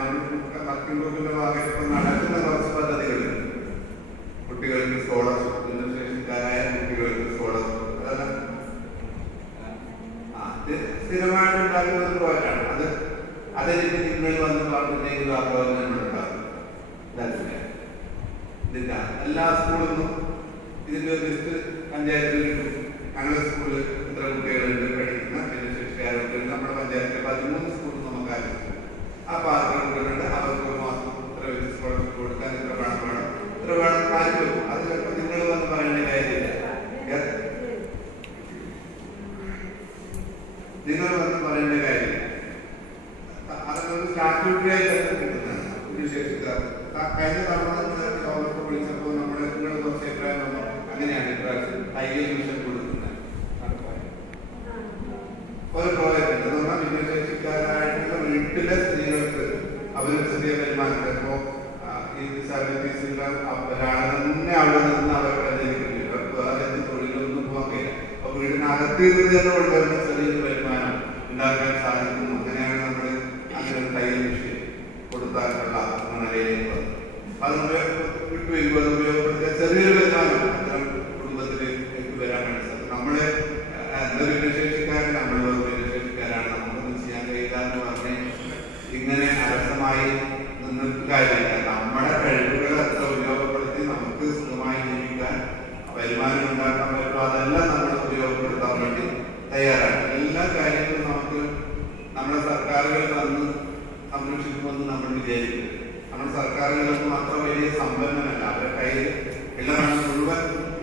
നമ്മൾ വർക്കിംഗ് ഗ്രൂപ്പിന്റെ ഭാഗത്ത് ഇപ്പൊ നടക്കുന്ന കുറച്ച് പദ്ധതികളുണ്ട്. കുട്ടികൾക്ക് സ്കോളർഷിപ്പ്, ഭിന്നശേഷിക്കാരായ കുട്ടികൾക്ക് സ്കോളർഷിപ്പ്, അതെല്ലാം ഇത് സ്ഥിരമായിട്ട് ഉണ്ടാക്കുന്ന ഒരു പ്രോജക്റ്റാണ്. അതെനിക്ക് നിങ്ങൾ വന്ന് പറഞ്ഞിട്ടുണ്ടെങ്കിൽ ആ പ്രോജക്റ്റ് ഉണ്ടാകും. ഇതില്ല എല്ലാ സ്കൂളിൽ നിന്നും ഇതിന്റെ ലിസ്റ്റ് പഞ്ചായത്തിൽ കിട്ടും. ഞങ്ങളുടെ സ്കൂളിൽ ഇത്ര കുട്ടികളുണ്ട് പഠിക്കുന്ന ഭിന്നശേഷിക്കാരുണ്ട്. നമ്മുടെ പഞ്ചായത്തിലെ 13 സ്കൂളിൽ നമുക്ക് ആലോചിക്കും. അപ്പൊ അത്ര കുട്ടികളുണ്ട്, അവർക്ക് ഒരു മാസം ഇത്ര വെച്ച് സ്കോളർഷിപ്പ് കൊടുക്കാൻ ഇത്ര പണം വേണം, ഇത്ര വേണം കാര്യം വെക്കും. അത് ചിലപ്പോൾ നിങ്ങൾ വന്ന് പറയേണ്ട കാര്യമില്ല. നിങ്ങൾ വന്ന് പറയേണ്ട കാര്യമില്ല. അതൊക്കെ സ്റ്റാറ്റ്യൂട്ടറിയായി കിട്ടുന്നതാണ് ഭിന്നശേഷിക്കാർ. കഴിഞ്ഞ തവണ യോഗത്തിൽ വിളിച്ചപ്പോൾ നമ്മുടെ നിങ്ങൾ കുറച്ച് അഭിപ്രായം വന്നു. അങ്ങനെയാണ് ഇപ്രാവശ്യം തയ്യൽ മിഷൻ കൊടുക്കുന്നത് ഒരു പ്രോജക്റ്റ് ഉണ്ട്. എന്ന് പറഞ്ഞാൽ ഭിന്നശേഷിക്കാരായിട്ടുള്ള വീട്ടിലെ സ്ത്രീകൾക്ക് അവർ ചെറിയ വരുമാനം ചിലപ്പോ ഈ ഡിസാബിലിറ്റീസുള്ള ഒരാളെ തന്നെ അവിടെ നിന്ന് അവർ പരിചരിക്കുന്നില്ല. വേറെ എന്ത് തൊഴിലൊന്നും പോകാൻ കഴിയില്ല. അപ്പൊ വീടിനകത്ത് ഇരുന്ന് തന്നെ കൊണ്ടുവരുന്ന ചെറിയൊരു വരുമാനം ഉണ്ടാക്കാൻ സാധിക്കുന്നു. അങ്ങനെയാണ് നമ്മൾ അങ്ങനെ തയ്യൽ മിഷൻ കൊടുത്താലുള്ള നിലയിലേക്ക് വന്നത്. അത് വിട്ടുവരുമ്പോൾ അത് ഉപയോഗപ്പെടുത്തിയ ചെറിയൊരു വരുമാനം അത്തരം കുടുംബത്തിലേക്ക് വരാൻ വേണ്ടി സാധിക്കും. നമ്മള് എന്തൊരു ഭിന്നശേഷിക്കാരൻ, നമ്മളൊരു ഭിന്നശേഷിക്കാരാണ്, നമുക്കൊന്നും ചെയ്യാൻ കഴിയില്ല എന്ന് പറഞ്ഞ് ഇങ്ങനെ അലസമായി നിന്നിട്ട് കാര്യമില്ല. നമ്മുടെ കഴിവുകൾ എത്ര ഉപയോഗപ്പെടുത്തി നമുക്ക് സുഖമായി ജീവിക്കാൻ വരുമാനം ഉണ്ടാക്കാൻ പറ്റുമോ അതെല്ലാം നമ്മൾ ഉപയോഗപ്പെടുത്താൻ വേണ്ടി തയ്യാറാണ്. എല്ലാ കാര്യങ്ങളും നമുക്ക് നമ്മുടെ സർക്കാരുകൾ വന്ന് സംരക്ഷിക്കുമെന്ന് നമ്മൾ വിചാരിക്കും. നമ്മുടെ സർക്കാരുകളൊന്നും അത്ര വലിയ സമ്പന്നമല്ല. അവരുടെ കയ്യിൽ ഉള്ള പണം മുഴുവൻ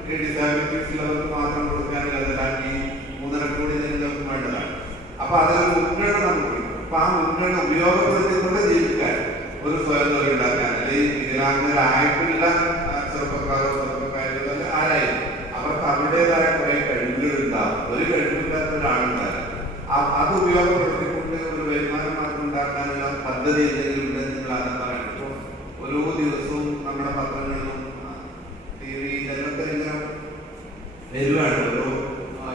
ഈ ഡിസാബിലിറ്റീസ് ഉള്ളവർക്ക് മാത്രം കൊടുക്കാനുള്ളതെല്ലാം ഈ 3.5 കോടി ജനങ്ങൾക്ക് വേണ്ടതാണ്. അപ്പൊ അതൊരു മുൻഗണന നമുക്ക്. അപ്പൊ ആ മുൻഗണന ഉപയോഗപ്പെടുത്തിക്കൊണ്ട് ജീവിക്കാൻ ഒരു സ്വയം തൊഴിൽ ഉണ്ടാക്കാൻ, അല്ലെങ്കിൽ വികലാംഗരായിട്ടുള്ള ചെറുപ്പക്കാരോ ചെറുപ്പക്കാരോ ആരായാലും അവർക്ക് അവരുടേതായ കുറെ കഴിവുകൾ ഉണ്ടാവും. ഒരു കഴിവില്ലാത്ത ഒരാളുണ്ടാകും. അത് ഉപയോഗപ്പെടുത്തിക്കൊണ്ട് ഒരു വരുമാന മാർഗം ഉണ്ടാക്കാനുള്ള പദ്ധതി എന്തെങ്കിലും ഉണ്ടെന്ന് നിങ്ങൾ ആദ്യം പറയണം. ഇപ്പോൾ ഓരോ ദിവസവും നമ്മുടെ പത്രങ്ങളിലും TV ഇതിലൊക്കെ ഇങ്ങനെ വരുവാണ് ഓരോ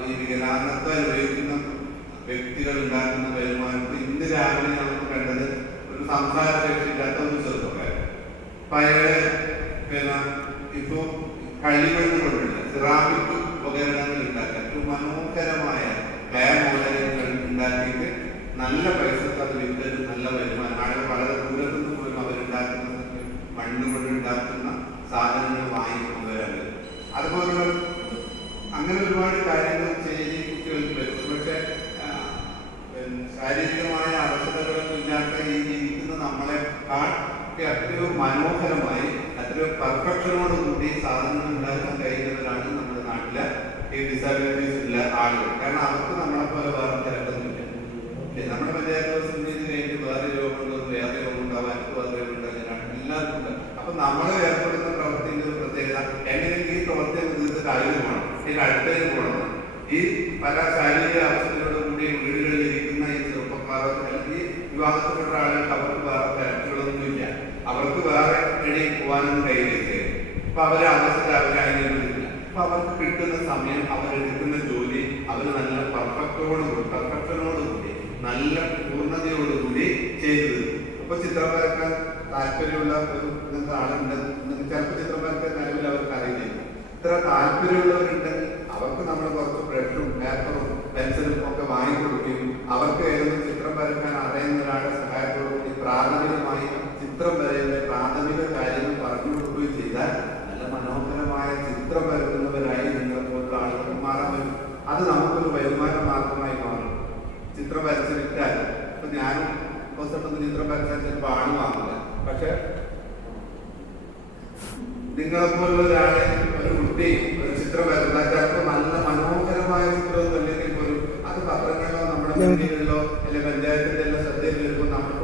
ഈ വികലാംഗത്വം അനുഭവിക്കുന്ന വ്യക്തികൾ ഉണ്ടാക്കുന്ന വരുമാനം. ഇന്ന് രാവിലെ നമുക്ക് കണ്ടത് ഒരു സംസാരശേഷിയില്ലാത്ത ഒരു ചെറുപ്പക്കാരൻ. അപ്പൊ അയാള് ഇപ്പൊ കളിമണ്ണ് കൊണ്ടുള്ള സിറാമിക് ഉപകരണങ്ങൾ ഉണ്ടാക്കാൻ ഒരു മനോഹരമായ ക്ലേ മോഡലുകൾ ഉണ്ടാക്കിയിട്ട് നല്ല പൈസക്ക് അത് വിറ്റ് നല്ല വരുമാനം. ആളുകൾ വളരെ ദൂരത്തു നിന്ന് പോലും അവരുണ്ടാക്കുന്ന മണ്ണ് കൊണ്ട് ഉണ്ടാക്കുന്ന സാധനങ്ങൾ വാങ്ങിക്കൊണ്ടുവരാൻ. അതുപോലെ അങ്ങനെ ഒരുപാട് കാര്യങ്ങൾ ചെയ്ത് കുട്ടികൾക്ക് പറ്റും. പക്ഷെ ശാരീരികമായ അവസ്ഥകളൊന്നും ഇല്ലാത്ത ഈ ജീവിക്കുന്ന നമ്മളെക്കാൾ എത്രയോ മനോഹരമായി എത്രയോ പെർഫെക്ഷനോട് കൂടി സാധനങ്ങൾ ഉണ്ടാക്കാൻ കഴിയുന്നവരാണ് നമ്മുടെ നാട്ടിലെ ഈ ഡിസാബിലിറ്റീസ് ഉള്ള ആളുകൾ. കാരണം അവർക്ക് നമ്മളെ പോലെ വേറെ തിരക്കൊന്നുമില്ല. നമ്മുടെ പഞ്ചായത്ത് ചെയ്ത് കഴിഞ്ഞിട്ട് വേറെ രോഗമുണ്ടോ, വേറെ രോഗമുണ്ടാവും, എനിക്ക് വേറെ രോഗമുണ്ടാകാനാണ് എല്ലാവർക്കും ഉണ്ട്. അപ്പൊ നമ്മൾ ഏർപ്പെടുന്ന പ്രവൃത്തിൻ്റെ ഒരു പ്രത്യേകത എങ്ങനെയെങ്കിൽ ഈ പ്രവൃത്തിയെ തീർത്തിട്ട് അതിന് പോകണം, ഇതിന് അടുത്തേക്ക് പോകണം. ഈ പല ശാരീരിക അവസ്ഥകളോടുകൂടി വീടുകളിൽ ഇരിക്കുന്ന ഈ ചെറുപ്പക്കാരോ അല്ലെങ്കിൽ വിവാഹത്തിൽപ്പെട്ട ആളുകൾക്ക് അവർക്ക് വേറെ തിരക്കുകളൊന്നുമില്ല. അവർക്ക് വേറെ എവിടെ പോകാനൊന്നും കഴിയില്ല. അപ്പൊ അവരെ അവസ്ഥ അവരതിനൊന്നുമില്ല. അപ്പൊ അവർക്ക് കിട്ടുന്ന സമയം, അവരെടുക്കുന്ന ജോലി അവർ നല്ല പെർഫെക്ഷനോടുകൂടി നല്ല പൂർണ്ണതയോടുകൂടി ചെയ്തു. അപ്പൊ ചിത്രം വരക്കാൻ താല്പര്യമുള്ള ഒരു ആളുണ്ട്. ചിലപ്പോൾ ചിത്രം വരക്കാൻ നിലവിൽ അവർക്ക് അറിയില്ല. ഇത്ര താല്പര്യമുള്ളവരുണ്ടെങ്കിൽ അവർക്ക് നമ്മൾ കുറച്ച് ബ്രഷും പേപ്പറും പെൻസിലും ഒക്കെ വാങ്ങിക്കൊടുക്കുകയും അവർക്ക് ഏതെങ്കിലും ചിത്രം വരക്കാൻ അറിയുന്ന ഒരാളുടെ സഹായത്തോടുകൂടി പ്രാഥമികമായി ചിത്രം വരയുന്ന പ്രാഥമിക കാര്യങ്ങൾ പറഞ്ഞു കൊടുക്കുകയും ചെയ്താൽ നല്ല മനോഹരമായ ചിത്രം വരക്കുന്നവരായി നിങ്ങളെ പോലുള്ള ആളുകൾ മാറാൻ പറ്റും. അത് നമുക്കൊരു വരുമാന മാർഗമായി മാറും. ചിത്രം വരച്ച് വിറ്റാൽ ഇപ്പൊ ഞാനും ദിവസം ചിത്രം വരച്ചാൽ ചിലപ്പോൾ ആള് വാങ്ങില്ല. പക്ഷെ നിങ്ങളെപ്പോലുള്ള ഒരാളെ ഒരു കുട്ടി ഒരു ചിത്രം വരച്ചാൽ ചിലപ്പോൾ നല്ല മനോഹരമായ ചിത്രമൊന്നും അല്ലെങ്കിൽ പോലും അത് പത്രങ്ങളിലോ നമ്മുടെ മീഡിയകളിലോ അല്ലെങ്കിൽ പഞ്ചായത്തിന്റെ എല്ലാം ശ്രദ്ധയിൽ വരുമ്പോൾ നമുക്ക്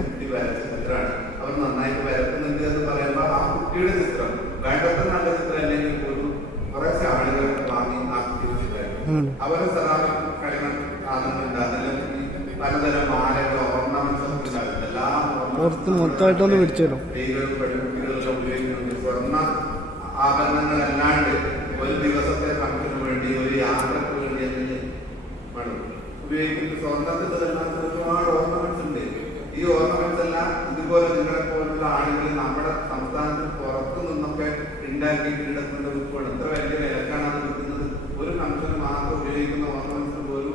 കുട്ടി വരച്ച ചിത്രമാണ്, അവർ നന്നായിട്ട് വരക്കുന്നുണ്ട് എന്ന് പറയുമ്പോൾ ആ കുട്ടിയുടെ ചിത്രം വേണ്ടത്ര നല്ല ചിത്രം അല്ലെങ്കിൽ പോലും കുറച്ച് ആളുകൾ വാങ്ങി ആ കുട്ടിയുടെ ചിത്രം അവരെ സെറാമിക് കളിമൺ സാധനങ്ങളുണ്ട്. അതെല്ലാം പലതരം മാലകളോ ഓർണമെന്റ്സ് ഒക്കെ ഉണ്ടാകും. എല്ലാം മൊത്തമായിട്ടൊന്ന് പിടിച്ചു സ്ത്രീകളും പെൺകുട്ടികളെല്ലാം ഉപയോഗിക്കുന്നുണ്ട്. സ്വർണ്ണ ആഭരണങ്ങളല്ലാണ്ട് ഒരു ദിവസത്തെ ഫംഗ്ഷന് വേണ്ടി ഒരു യാത്രക്ക് വേണ്ടി അതിന് വേണം ഉപയോഗിക്കുന്ന സ്വർണ്ണത്തിലെല്ലാം ഒരുപാട് ഓർണമെന്റ്സ് ഉണ്ട്. ഈ ഓർണമെന്റ്സ് എല്ലാം ഇതുപോലെ നിങ്ങളെ പോലുള്ള ആളുകൾ നമ്മുടെ സംസ്ഥാനത്തിന് പുറത്തു നിന്നൊക്കെ ഉണ്ടാക്കിയിട്ട് കിടക്കുന്ന വിൽപ്പന എത്ര വലിയ വിലക്കാണ് അത് വിൽക്കുന്നത്. ഒരു ഫംഗ്ഷന് മാത്രം ഉപയോഗിക്കുന്ന ഓർണമെന്റ്സ് പോലും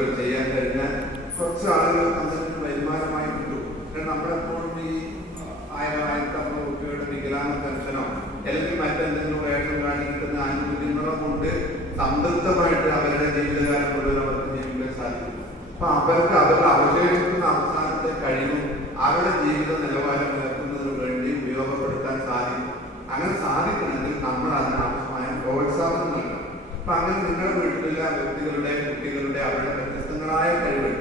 വർക്കുകൾ ചെയ്യാൻ കഴിഞ്ഞാൽ കുറച്ച് ആളുകൾ അതിന് വരുമാനമായി കിട്ടും. നമ്മളെപ്പോഴും ഈ 1000-1500 രൂപയുടെ വികലാംഗ പെൻഷനോ അല്ലെങ്കിൽ മറ്റെന്തെങ്കിലും റേഷൻ കാർഡിൽ കിട്ടുന്ന ആനുകൂല്യങ്ങളോ കൊണ്ട് സംതൃപ്തമായിട്ട് അവരുടെ ജീവിതകാലം മുഴുവൻ അവർക്ക് ജീവിക്കാൻ സാധിക്കും. അപ്പൊ അവർക്ക് അവരുടെ അവശേഷിക്കുന്ന അവസാനത്തെ കഴിവും അവരുടെ ജീവിത നിലവാരം ഉയർത്തുന്നതിന് വേണ്ടി ഉപയോഗപ്പെടുത്താൻ സാധിക്കും. അങ്ങനെ സാധിക്കണമെങ്കിൽ നമ്മൾ അതിനാവശ്യമായ പ്രോത്സാഹനം നൽകണം. അപ്പൊ അങ്ങനെ നിങ്ങളുടെ വീട്ടിലുള്ള വ്യക്തികളുടെ കുട്ടികളുടെ അവരുടെ വ്യത്യസ്തങ്ങളായ കഴിവുകൾ,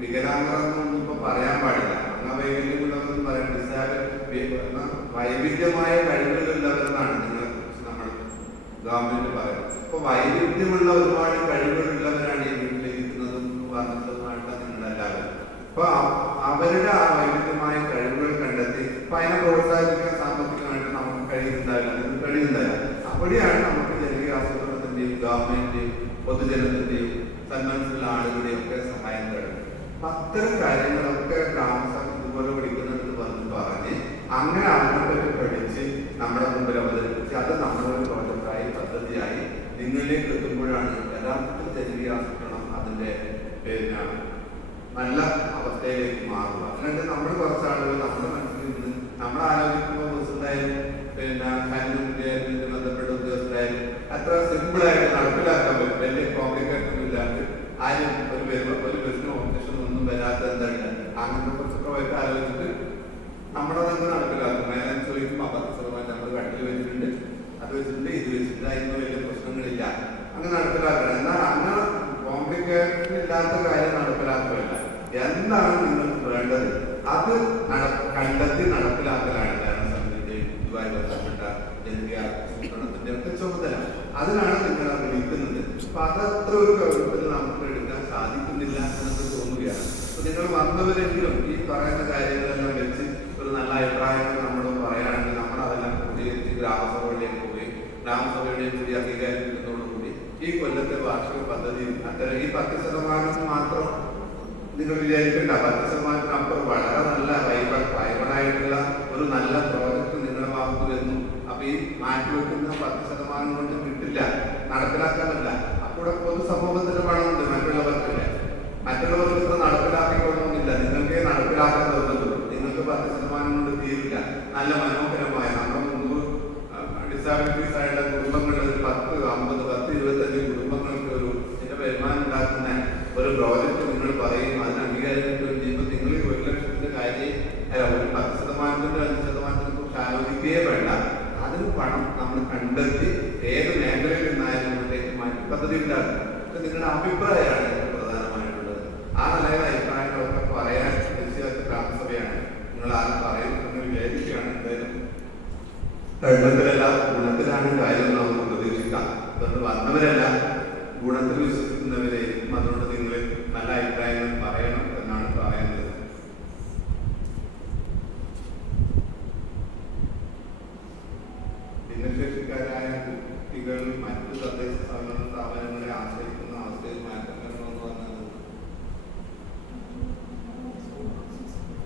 വികലാംഗരെന്നൊന്നും ഇപ്പൊ പറയാൻ പാടില്ല, അംഗവൈകല്യമുള്ളവരെന്ന് പറയാൻ വൈവിധ്യമായ കഴിവുകളുള്ളവരെന്നാണ് നിങ്ങളെ കുറിച്ച് നമ്മൾ ഗവൺമെന്റ് പറയുന്നത്. അപ്പൊ വൈവിധ്യമുള്ള ഒരുപാട് കഴിവുകളുള്ളവരാണ് ഈ വീട്ടിലിരിക്കുന്നതും വന്നിട്ടുള്ളതുമായിട്ടുള്ള നിങ്ങളെല്ലാവരും. അപ്പൊ അവരുടെ ആ വൈവിധ്യമായ കഴിവുകൾ കണ്ടെത്തി അപ്പൊ അതിനെ പ്രോത്സാഹിപ്പിക്കാൻ സാമ്പത്തികമായിട്ട് നമുക്ക് കഴിയുന്നുണ്ടാവില്ല, നിങ്ങൾക്ക് കഴിയുന്നില്ല. അവിടെയാണ് നമുക്ക് ജനകീയ ആസൂത്രണത്തിന്റെയും ഗവൺമെന്റിന്റെയും പൊതുജനത്തിന്റെയും സന്മനസ്സിലുള്ള ആളുകളുടെയും ഒക്കെ സഹായം തേടും. അപ്പൊ അത്തരം കാര്യങ്ങളൊക്കെ ഗ്രാമസഭ ഇതുപോലെ പഠിക്കുന്നുണ്ടെന്ന് പറഞ്ഞ് അങ്ങനെ അതിനെപ്പറ്റി പഠിച്ച് നമ്മുടെ മുമ്പിൽ അവതരിപ്പിച്ച് അത് നമ്മളൊരു പ്രോജക്റ്റായി പദ്ധതിയായി നിങ്ങളിലേക്ക് എത്തുമ്പോഴാണ് യഥാർത്ഥത്തിൽ ജനകീയ ആസൂത്രണം അതിന്റെ നല്ല അവസ്ഥയിലേക്ക് മാറുക. അല്ലാണ്ട് നമ്മൾ കുറച്ച് ആളുകൾ നമ്മുടെ മനസ്സിൽ നിന്ന് നമ്മൾ ആലോചിക്കുമ്പോൾ ബസ്സുണ്ടായാലും സൈന്യവുമായിട്ട് ബന്ധപ്പെട്ട ഉദ്യോഗസ്ഥരായാലും അത്ര സിമ്പിളായിട്ട് നടപ്പിലാക്കാൻ പറ്റും. വലിയ കോംപ്ലിക്കേഷൻ ഇല്ലാണ്ട് ആരും ഒരു ബസ്സിനോ ഓപ്പറേഷനോ ഒന്നും വരാത്ത എന്തായില്ല അങ്ങനത്തെ കുറച്ചൊക്കെ വൈകിട്ട് ആലോചിച്ചിട്ട് നമ്മളതങ്ങ് നടപ്പിലാക്കും. മേലെ ചോദിക്കും 10% നമ്മൾ കട്ടിൽ വെച്ചിട്ടുണ്ട്, അത് വെച്ചിട്ടുണ്ട്, ഇത് വെച്ചിട്ടുണ്ട്, അതിന് വലിയ പ്രശ്നങ്ങളില്ല, അങ്ങനെ നടപ്പിലാക്കണം. എന്നാൽ അങ്ങനെ കോംപ്ലിക്കേഷൻ ഇല്ലാത്ത കാര്യം നടപ്പിലാക്കുകയല്ല. എന്താണ് നിങ്ങൾക്ക് വേണ്ടത് അത് കണ്ടെത്തി നടപ്പിലാക്കലാണ് ഭരണസമിതിയുടെയും ഇതുമായി ബന്ധപ്പെട്ട ജനകീയ ആസൂത്രണത്തിന്റെ ഒക്കെ ചുമതല. അതിനാണ് നിങ്ങൾ വിളിക്കുന്നത്. അപ്പൊ അതത്ര ഒരു ഗൗരവത്തിൽ നമുക്ക് എടുക്കാൻ സാധിക്കുന്നില്ല എന്നൊക്കെ തോന്നുകയാണ്. അപ്പൊ നിങ്ങൾ വന്നവരെങ്കിലും ഈ പറയുന്ന കാര്യങ്ങളെല്ലാം വെച്ച് ഒരു നല്ല അഭിപ്രായങ്ങൾ നമ്മളോട് പറയുകയാണെങ്കിൽ നമ്മൾ അതെല്ലാം കൂടിയെത്തി ഗ്രാമസഭകളിലേക്ക് പോയി ഗ്രാമസഭയുടെയും കൂടി അംഗീകാരം കിട്ടുന്നതോടുകൂടി ഈ കൊല്ലത്തെ വാർഷിക പദ്ധതി അത്തരം ഈ 10% മാത്രം നിങ്ങൾ വിചാരിക്കേണ്ട. 10% അപ്പുറം വളരെ നല്ല വൈബറായിട്ടുള്ള ഒരു നല്ല പ്രോജക്റ്റ് നിങ്ങളുടെ ഭാഗത്ത് വരുന്നു. അപ്പൊ ഈ മാറ്റിവെക്കുന്ന 10% കൊണ്ട് കിട്ടില്ല, നടപ്പിലാക്കാനല്ല. അപ്പോൾ പൊതുസമൂഹത്തിന്റെ പണമുണ്ട്, മറ്റുള്ളവർക്കില്ല. മറ്റുള്ളവർക്ക് ഇത്ര നടപ്പിലാക്കിക്കൊള്ളണമെന്നില്ല, നിങ്ങൾക്കേ നടപ്പിലാക്കാൻ തോന്നുള്ളൂ. നിങ്ങൾക്ക് 10% കൊണ്ട് തീരില്ല. നല്ല മനോഹരമായ നമ്മുടെ 300 ഡിസാബിലിറ്റീസ് ആയിട്ടുള്ള കുടുംബങ്ങളിൽ 10, 50, 10, 25 കുടുംബങ്ങൾക്ക് ഒരു വരുമാനം ഉണ്ടാക്കുന്ന ഒരു പ്രോജക്റ്റ് നിങ്ങൾ പറയും, അതിന് അംഗീകാരം കിട്ടുകയും ചെയ്യുമ്പോൾ നിങ്ങൾ 1 ലക്ഷത്തിന്റെ കാര്യം ഒരു 10%-ന്റെ 5%-നെ കുറിച്ച് ആലോചിക്കുകയേ വേണ്ട. അതിന് പണം നമ്മൾ കണ്ടെത്തി ഏത് മേഖലയിൽ നിന്നായാലും മുന്നിലേക്ക് മാറ്റി പദ്ധതി ഉണ്ടാകും. നിങ്ങളുടെ അഭിപ്രായമാണ് പ്രധാനമായിട്ടുള്ളത്. ആ നിലയിലെ അഭിപ്രായങ്ങളൊക്കെ പറയാൻ തീർച്ചയായിട്ടും ഗ്രാമസഭയാണ്. നിങ്ങൾ ആരും പറയുമെന്ന് വിചാരിക്കുകയാണ്. എന്തായാലും എണ്ണത്തിലെല്ലാം ഗുണത്തിലാണ് കാര്യം നമുക്ക് പ്രതീക്ഷിക്കാം. അതുകൊണ്ട് വന്നവരെല്ലാം ഗുണത്തിൽ വിശ്വസിക്കുന്നവരെയും അതുകൊണ്ട് നിങ്ങൾ നല്ല അഭിപ്രായങ്ങൾ പറയണം എന്നാണ് പറയുന്നത്. ഭിന്നശേഷിക്കാരായ കുട്ടികൾ മറ്റു തദ്ദേശ സ്ഥാപനങ്ങളെ ആശ്രയിക്കുന്ന അവസ്ഥയിൽ മാറ്റം വരണമെന്ന് പറഞ്ഞത്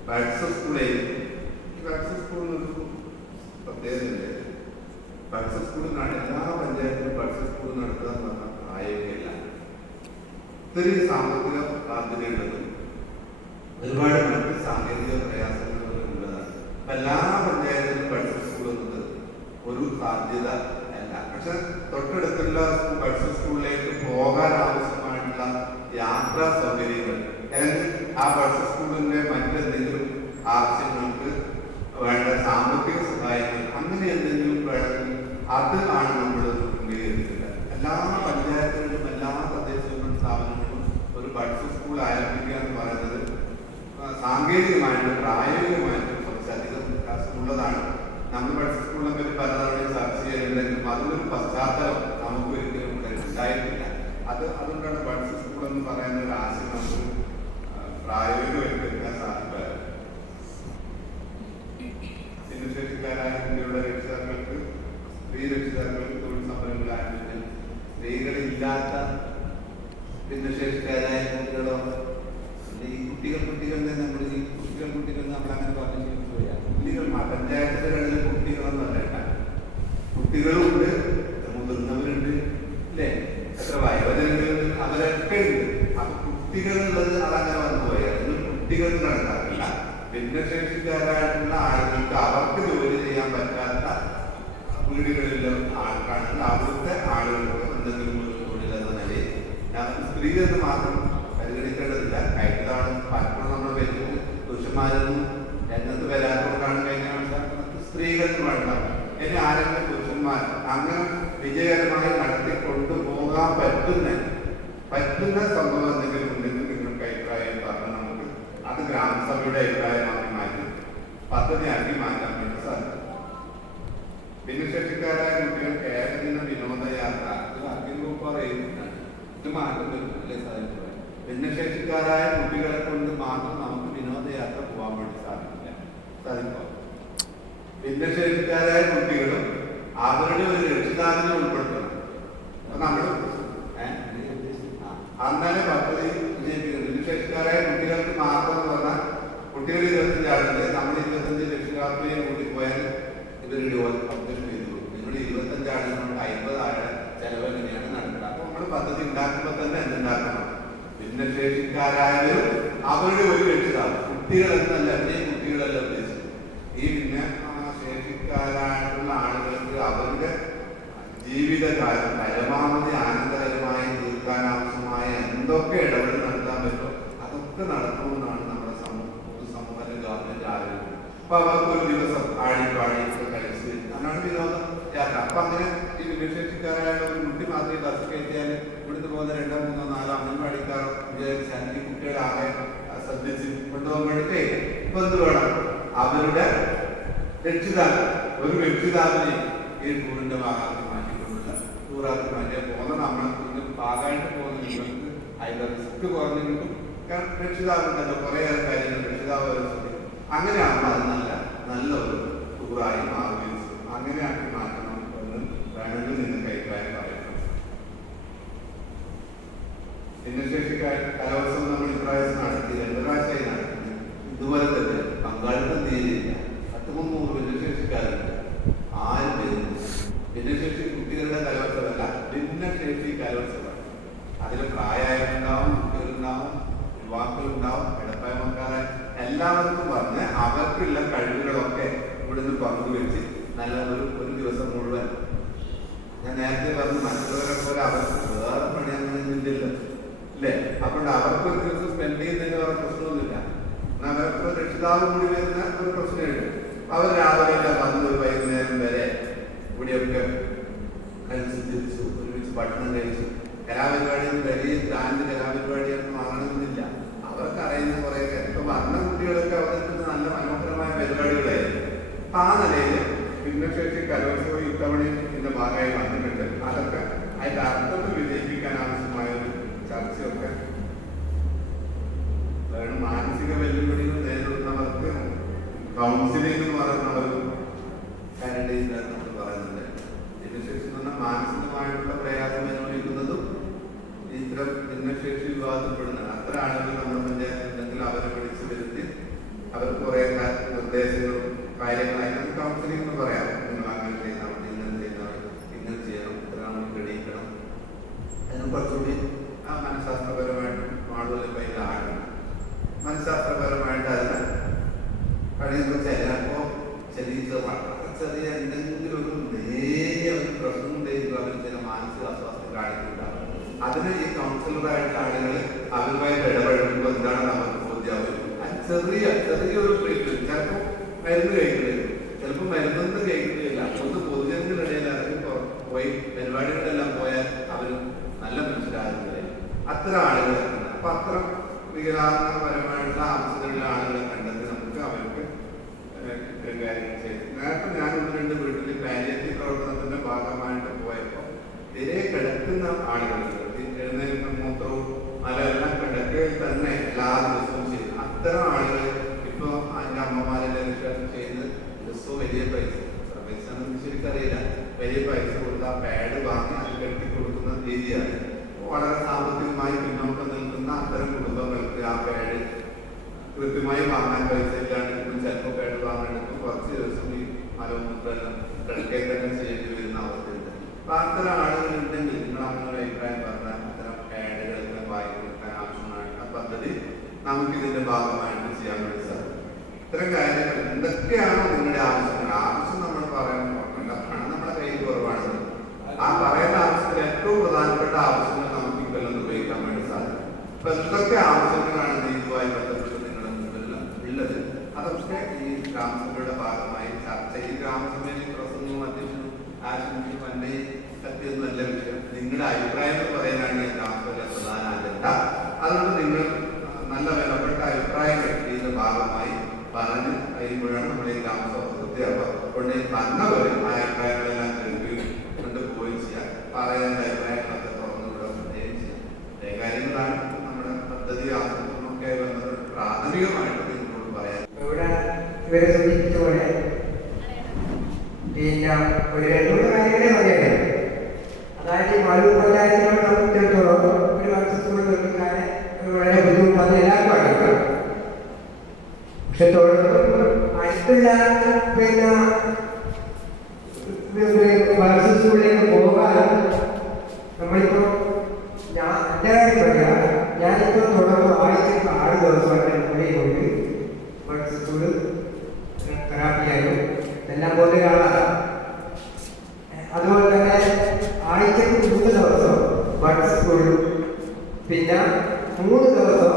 ബഡ്സ് സ്കൂളിൽ സ്കൂളിനൊരു പ്രത്യേകതയുണ്ട്. ബഡ്സ് സ്കൂളിനാണ് എല്ലാ പഞ്ചായത്തിലും ബഡ്സ് സ്കൂൾ നടത്തുക എന്ന് പറഞ്ഞാൽ പ്രായോഗികമല്ല. ഇത്തിരി സാമ്പത്തിക ബാധ്യതയുള്ളതും ഒരുപാട് മറ്റ് സാങ്കേതിക പ്രയാസങ്ങളും ഉള്ളതാണ്. എല്ലാ പഞ്ചായത്തിലും ബഡ്സ് സ്കൂൾ എന്നത് ഒരു സാധ്യത അല്ല. പക്ഷെ തൊട്ടടുത്തുള്ള ബഡ്സ് സ്കൂളിലേക്ക് പോകാൻ ആവശ്യമായിട്ടുള്ള യാത്രാ സൗകര്യങ്ങൾ അല്ലെങ്കിൽ ആ ബഡ്സ് സ്കൂളിന്റെ മറ്റെന്തെങ്കിലും ആവശ്യങ്ങൾക്ക് വേണ്ട സാമ്പത്തിക സഹായങ്ങൾ അങ്ങനെ എന്തെങ്കിലും വേണമെങ്കിൽ അത് ആണ് നമ്മൾ അംഗീകരിച്ചില്ല. എല്ലാ പഞ്ചായത്തുകളിലും എല്ലാ തദ്ദേശ സ്ഥാപനങ്ങളിലും ഒരു ബഡ്സ് സ്കൂൾ ആരംഭിക്കുക എന്ന് പറയുന്നത് സാങ്കേതികമായിട്ട് പ്രായോഗികമായിട്ട് കുറച്ചധികം ഉള്ളതാണ്. നമ്മൾ ബഡ്സ് സ്കൂളിനെ പറ്റി പലതവണ ചർച്ച ചെയ്യുന്നുണ്ടെങ്കിലും അതിനൊരു പശ്ചാത്തലം നമുക്ക് ഒരിക്കലും ഉണ്ടായിട്ടില്ല. അതുകൊണ്ടാണ് ബഡ്സ് സ്കൂൾ എന്ന് പറയുന്ന ഒരു ആശയം നമുക്ക് പ്രായോഗികമായിട്ട് എടുക്കാൻ സാധിക്കാറ്. ഭിന്നശേഷിക്കാരായ കുട്ടികളുടെ രക്ഷിതാക്കൾക്ക് സ്ത്രീ രക്ഷിതാക്കൾക്ക് തൊഴിൽ സംരംഭങ്ങൾ ആരംഭിക്കാൻ സ്ത്രീകളില്ലാത്ത ഭിന്നശേഷിക്കാരായ കുട്ടികളോ ഈ കുട്ടികളുടെ നമ്മൾ ഈ കുട്ടികൾ നമ്മൾ അങ്ങനെ പറഞ്ഞു കുട്ടികൾ പഞ്ചായത്തുകളിലെ കുട്ടികളെന്ന് പറയണ്ട, കുട്ടികളുണ്ട്, മുതിർന്നവരുണ്ട്, അല്ലേ, എത്ര വയോജനങ്ങളുണ്ട്, അവരൊക്കെ ഉണ്ട്. അപ്പൊ കുട്ടികൾ എന്നുള്ളത് അതങ്ങനെ വന്നു പോയാൽ ഇത് കുട്ടികൾ കണക്കാക്കില്ല. ഭിന്നശേഷിക്കാരായിട്ടുള്ള ആളുകൾക്ക് അവർക്ക് ജോലി ചെയ്യാൻ പറ്റാത്ത വീടുകളിലും ആൾക്കാണെങ്കിൽ അവിടുത്തെ ആളുകൾക്ക് എന്തെങ്കിലും ഒരു തൊഴിലെന്ന നിലയിൽ സ്ത്രീ എന്ന് മാത്രം പരിഗണിക്കേണ്ടതില്ല. കഴിഞ്ഞ തവണ പലപ്പോഴും നമ്മൾ വലിയ പുരുഷന്മാരൊന്നും രംഗത്ത് വരാത്തതുകൊണ്ടാണ് കഴിഞ്ഞ മനസ്സിലാക്കുന്നത് സ്ത്രീകൾക്ക് വേണ്ട. ഇനി ആരെങ്കിലും പുരുഷന്മാർ അങ്ങനെ വിജയകരമായി നടത്തി കൊണ്ടുപോകാൻ പറ്റുന്ന സംഭവം എന്തെങ്കിലും ഉണ്ടെങ്കിൽ നിങ്ങൾക്ക് അഭിപ്രായം പറഞ്ഞ് നമുക്ക് അത് ഗ്രാമസഭയുടെ അഭിപ്രായമാക്കി മാറ്റി പദ്ധതിയാക്കി മാറ്റാൻ വേണ്ടി സാധിക്കും. ഭിന്നശേഷിക്കാരായ കുട്ടികൾക്ക് ഏകദിന വിനോദയാത്ര ഇത് മാറ്റം വരും അല്ലേ സാധിക്കുക. ഭിന്നശേഷിക്കാരായ കുട്ടികളെ കൊണ്ട് മാത്രം നമുക്ക് വിനോദയാത്ര പോകാൻ വേണ്ടി സാധിക്കും. ഭിന്നശേഷിക്കാരായ കുട്ടികളും അവരുടെ ഒരു രക്ഷിതാവിനെ ഉൾപ്പെടുത്തണം. നമ്മൾ അന്നേ പദ്ധതി വിജയിപ്പിക്കുന്നത് ഭിന്നശേഷിക്കാരായ കുട്ടികൾക്ക് മാത്രം എന്ന് പറഞ്ഞാൽ കുട്ടികൾ 25 ആളുണ്ട്. നമ്മൾ 25 രക്ഷിതാക്കളെയും കൂട്ടി പോയാൽ ഇവരുടെ ഒബ്ജക്ഷൻ ചെയ്തു. നിങ്ങൾ 25 ആളുകളുണ്ട് 50 ആളുടെ ചെലവ് എങ്ങനെയാണ് നടക്കുന്നത്. അപ്പൊ നമ്മൾ പദ്ധതി ഉണ്ടാക്കുമ്പോൾ തന്നെ എന്തുണ്ടാക്കണം? ഭിന്നശേഷിക്കാരായവരും അവരുടെ ഒരു രക്ഷിതാവ് കുട്ടികൾ എന്നല്ല കുട്ടികളല്ല ഉദ്ദേശിച്ചത്. ഈ ഭിന്നശേഷിക്കാരായിട്ടുള്ള ആളുകൾക്ക് അവരുടെ ജീവിതകാലം പരമാവധി ആനന്ദകരമായി തീർക്കാൻ ആവശ്യമായ എന്തൊക്കെ ഇടപെടൽ നടത്താൻ പറ്റുമോ അതൊക്കെ നടത്തുമെന്നാണ് നമ്മുടെ പൊതുസമൂഹത്തിന്റെ ഗവൺമെന്റ് ആലോചിക്കുന്നത്. അപ്പൊ അവർക്ക് ഒരു ദിവസം ആടിപ്പാടി കഴിച്ച് അതാണ് വിനോദ യാത്ര. അപ്പൊ അങ്ങനെ ഈ ഭിന്നശേഷിക്കാരായ ഒരു കുട്ടി മാത്രമേ ബസ് കയറ്റിയാൽ ഇവിടുത്തെ പോലെ 2, 3, 4 അംഗൻവാടിക്കാർ വിചാരിച്ചാൽ ഈ കുട്ടികളാകെ ശ്രദ്ധിച്ച് കൊണ്ടുപോകാൻ വേണ്ടിട്ടേ ഇപ്പൊ എന്ത് വേണം? അവരുടെ രക്ഷിതാക്കൾ ഒരു രക്ഷിതാവിനെ ഈ ടൂറിന്റെ ഭാഗമാക്കി മാറ്റിക്കൊണ്ടുള്ള ടൂറാക്കി മാറ്റിയാൽ പോകുന്ന നമ്മളെ ഭാഗമായിട്ട് പോകുന്ന നിങ്ങൾക്ക് അതിന്റെ റിസ്ക് കുറഞ്ഞിട്ടും കാരണം രക്ഷിതാവുണ്ടല്ലോ കുറേ കാര്യങ്ങൾ രക്ഷിതാവ് അങ്ങനെയാകുമ്പോൾ അത് നല്ലൊരു ടൂറായി മാറുകയും അങ്ങനെയാക്കി മാറ്റണം എന്ന് വേണമെങ്കിൽ നിങ്ങൾക്ക് അഭിപ്രായം പറയണം. ഭിന്നശേഷിക്കാർ കലോത്സവം നമ്മൾ ഇപ്രാവശ്യം നടത്തി 2 പ്രാവശ്യമായി നടത്തി. ഇതുപോലെ തന്നെ പങ്കാളിത്തം തീരെയില്ല. 300 ഭിന്നശേഷിക്കാരുണ്ട്. 6 പേരുണ്ട്. ഭിന്നശേഷി കുട്ടികളുടെ കലോത്സവമല്ല, ഭിന്നശേഷി കലോത്സവം. അതിൽ പ്രായമായിട്ടുണ്ടാവും, കുട്ടികളുണ്ടാവും, യുവാക്കളുണ്ടാവും, ഇടപ്പായക്കാരായ എല്ലാവർക്കും പറഞ്ഞ് അവർക്കുള്ള കഴിവുകളൊക്കെ ഇവിടുന്ന് പങ്കുവെച്ച് നല്ല ഒരു ദിവസം മുഴുവൻ. ഞാൻ നേരത്തെ പറഞ്ഞ് മറ്റുള്ളവരെ പോലെ അവർക്ക് വേറെ പണി അങ്ങനെ ഇല്ലല്ലോ അല്ലേ? അപ്പോൾ അവർക്ക് ഒരു ദിവസം സ്പെൻഡ് ചെയ്യുന്നതിന് വേറെ പ്രശ്നമൊന്നുമില്ല. എന്നാൽ അവർക്ക് രക്ഷിതാവ് കൂടി വരുന്ന ഒരു പ്രശ്നമുണ്ട്. അവർ രാവിലെ എല്ലാം വന്ന് വൈകുന്നേരം വരെ ഇവിടെയൊക്കെ കഴിച്ച് തിരിച്ചു ഒരുമിച്ച് ഭക്ഷണം കഴിച്ചു. കലാപരിപാടി വലിയ ഗ്രാൻഡ് കലാപരിപാടിയൊക്കെ മാറണമെന്നില്ല. അവർക്ക് അറിയുന്ന കുറേയൊക്കെ ഇപ്പൊ വന്ന കുട്ടികളൊക്കെ അവതരിപ്പിക്കുന്ന നല്ല മനോഹരമായ പരിപാടികളായിരുന്നു. അപ്പൊ ആ നിലയിൽ ഭിന്നശേഷി കലോത്സവം ഇത്തവണയുടെ ഭാഗമായി വന്നിട്ടുണ്ട്. അതൊക്കെ അതിന്റെ അർത്ഥത്തിൽ വിജയിപ്പിക്കാൻ ആവശ്യമായ ഒരു ചർച്ചയൊക്കെ മാനസിക വെല്ലുവിളികൾ നേരിടുന്നവർക്ക് കൗൺസിലിംഗ് എന്ന് പറയുന്ന ഒരു കാര്യത്തിൽ നമ്മൾ പറയുന്നുണ്ട്. ഭിന്നശേഷി എന്ന് പറഞ്ഞാൽ മാനസികമായിട്ടുള്ള പ്രയാസം അനുഭവിക്കുന്നതും ഇത്തരം ഭിന്നശേഷി വിവാദപ്പെടുന്നത് അത്ര ആളുകൾ നമ്മുടെ പഞ്ചായത്ത് ഉണ്ടെങ്കിൽ അവരെ വിളിച്ചു വരുത്തി അവർക്ക് കുറെ നിർദ്ദേശങ്ങളും കാര്യങ്ങളും അതിനകത്ത് കൗൺസിലിംഗ് എന്ന് പറയാം. നിങ്ങൾ അങ്ങനെ ചെയ്യണം, ഇങ്ങനെ ചെയ്യണം, ഇങ്ങനെ ചെയ്യണം, ഇത്രയാണ് തെളിയിക്കണം. അതിന് കുറച്ചുകൂടി മനഃശാസ്ത്രപരമായിട്ടും ആളുകളെ കയ്യിലാണ്. മനഃശാസ്ത്രപരമായിട്ട് അതിന് കഴിയുമ്പോൾ ചിലപ്പോ ചെറിയ എന്തെങ്കിലും ഒരു നേരിയ ഒരു പ്രശ്നം ഉണ്ടെങ്കിൽ അവർ ചില മാനസിക അസ്വാസ്ഥ്യം കാണിക്കുന്നുണ്ടാവും. അതിന് ഈ കൗൺസിലറായിട്ട് ആളുകൾ അവരുമായിട്ട് ഇടപെടുമ്പോൾ എന്താണ് നമുക്ക് ബോധ്യമാവും. ചെറിയൊരു ട്രീറ്റ്മെന്റ് ചിലപ്പോൾ മരുന്ന് കഴിക്കില്ല, ചിലപ്പോൾ മരുന്നൊന്നും കഴിക്കുകയില്ല. ഒന്ന് പൊതുജനത്തിനിടയിൽ അതിന് പോയി പരിപാടികളെല്ലാം പോയാൽ അവർ നല്ല മനുഷ്യരാകുന്നില്ല. അത്തരം ആളുകൾ അപ്പൊ അത്തരം വികലാംഗപരമായിട്ടുള്ള ആവശ്യത്തിലുള്ള ആളുകളെ കണ്ടെത്തി നമുക്ക് അവർക്ക് ഇത്തരം കാര്യങ്ങൾ ചെയ്തു. നേരത്തെ ഞാൻ 1-2 വീട്ടിൽ പാലിയേറ്റീവ് പ്രവർത്തനത്തിന്റെ ഭാഗമായിട്ട് പോയപ്പോൾ തിരെ കിടക്കുന്ന ആളുകൾക്ക് എഴുന്നേൽക്കുന്ന മൂത്രവും അതെല്ലാം കിടക്കയിൽ തന്നെ എല്ലാ ദിവസവും ചെയ്യും. അത്തരം ആളുകൾ ഇപ്പൊ അതിന്റെ അമ്മമാരെല്ലാം രജിസ്ട്രേഷൻ ചെയ്ത് ദിവസവും വലിയ പൈസ ശരിക്കറിയില്ല, വലിയ പൈസ കൊടുത്ത് ആ പാഡ് വാങ്ങി അത് കെട്ടി കൊടുക്കുന്ന രീതിയാണ്. വളരെ സാമ്പത്തികമായി പിന്നോക്കം നിൽക്കുന്ന അത്തരം കുടുംബങ്ങൾക്ക് ആ പാഡ് കൃത്യമായി വാങ്ങാൻ പൈസ ഇല്ലാണ്ടിരിക്കും. ചിലപ്പോൾ പാഡ് വാങ്ങാണ്ടിരിക്കും. കുറച്ച് ദിവസം ഈ മലമൂത്രം കിടക്കയിൽ തന്നെ ചെയ്യേണ്ടി വരുന്ന അവസ്ഥയുണ്ട്. അപ്പൊ അത്തരം ആളുകൾ ഉണ്ടെങ്കിൽ നിങ്ങൾ അങ്ങനെ അഭിപ്രായം പറഞ്ഞാൽ അത്തരം പാഡുകളൊക്കെ വാങ്ങി കൊടുക്കാൻ ആവശ്യമായിട്ട് നമുക്കിതിന്റെ ഭാഗമായിട്ട് ചെയ്യാൻ വേണ്ടി സാധിക്കും. ഇത്തരം കാര്യങ്ങൾ എന്തൊക്കെയാണോ നിങ്ങളുടെ ആവശ്യം നമ്മൾ പറയാൻ നോക്കണ്ട. പണം നമ്മുടെ കയ്യിൽ കുറവാണ്. ആ പറയുന്ന ആവശ്യത്തിൽ ഏറ്റവും പ്രധാനപ്പെട്ട ആവശ്യങ്ങൾ നമുക്ക് ഇക്കൊല്ലം ഉപയോഗിക്കാൻ വേണ്ടി സാധിക്കും. അപ്പൊ എന്തൊക്കെ ആവശ്യങ്ങളാണ് ഇതുമായി ബന്ധപ്പെട്ട് നിങ്ങളുടെ മുമ്പിൽ ഉള്ളത്, അതൊക്കെ ഈ ഗ്രാമസഭയുടെ ഭാഗമായി ചർച്ച. ഈ ഗ്രാമസഭയിൽ പ്രസംഗവും അധ്യക്ഷനും ആശംസയും എന്നെ സത്യം നല്ല വിഷയം. നിങ്ങളുടെ അഭിപ്രായങ്ങൾ പറയാനാണ് ഈ ഗ്രാമസഭയിലെ പ്രധാന അജണ്ട. അതുകൊണ്ട് നിങ്ങൾ നല്ല വിലപ്പെട്ട അഭിപ്രായങ്ങൾ ഇതിന്റെ ഭാഗമായി പറഞ്ഞ് കഴിയുമ്പോഴാണ് നമ്മൾ ഈ ഗ്രാമസഭ പൂർത്തിയാക്കുക. തന്നവരും ആ അഭിപ്രായങ്ങളെല്ലാം കേൾക്കുകയും കൊണ്ടുപോവുകയും ചെയ്യാം. പറയുന്ന അഭിപ്രായങ്ങളൊക്കെ തുറന്നു വിടുകയും ചെയ്യാം. കാര്യങ്ങളാണ് നമ്മുടെ പദ്ധതി ആസൂത്രണമൊക്കെ ബന്ധപ്പെട്ട് പ്രാഥമികമായിട്ട് നിങ്ങളോട് പറയാൻ. ഇവിടെ ഇവരെ സൂചിപ്പിച്ച പോലെ പിന്നെ ഒരു 2-3 കാര്യങ്ങളെ പറയാം. അതായത് ഈ മാലൂർ പഞ്ചായത്തിനോട് സംബന്ധിച്ചിടത്തോളം ഒരു വർഷം സ്കൂൾ നിർമ്മിക്കാൻ വളരെ ബുദ്ധിമുട്ടാണ് എല്ലാവർക്കും അറിയാം. പക്ഷെ അടുത്തുള്ള പിന്നെ വർഷം സ്കൂളിലേക്ക് പോകാൻ നമ്മളിപ്പോ എൻ്റെ കാര്യം പറയാം. ഞാനിപ്പോൾ തുടർന്ന് ആഴ്ചക്ക് 6 ദിവസമായിട്ട് കൂടി പോയിട്ട് വർഷം സ്കൂള് തെറാപ്പിയായും എല്ലാം പോലെ ഒരാളാണ്. അതുപോലെ തന്നെ ആഴ്ചക്ക് 3 ദിവസം ബഡ് സ്കൂളും പിന്നെ 3 ദിവസം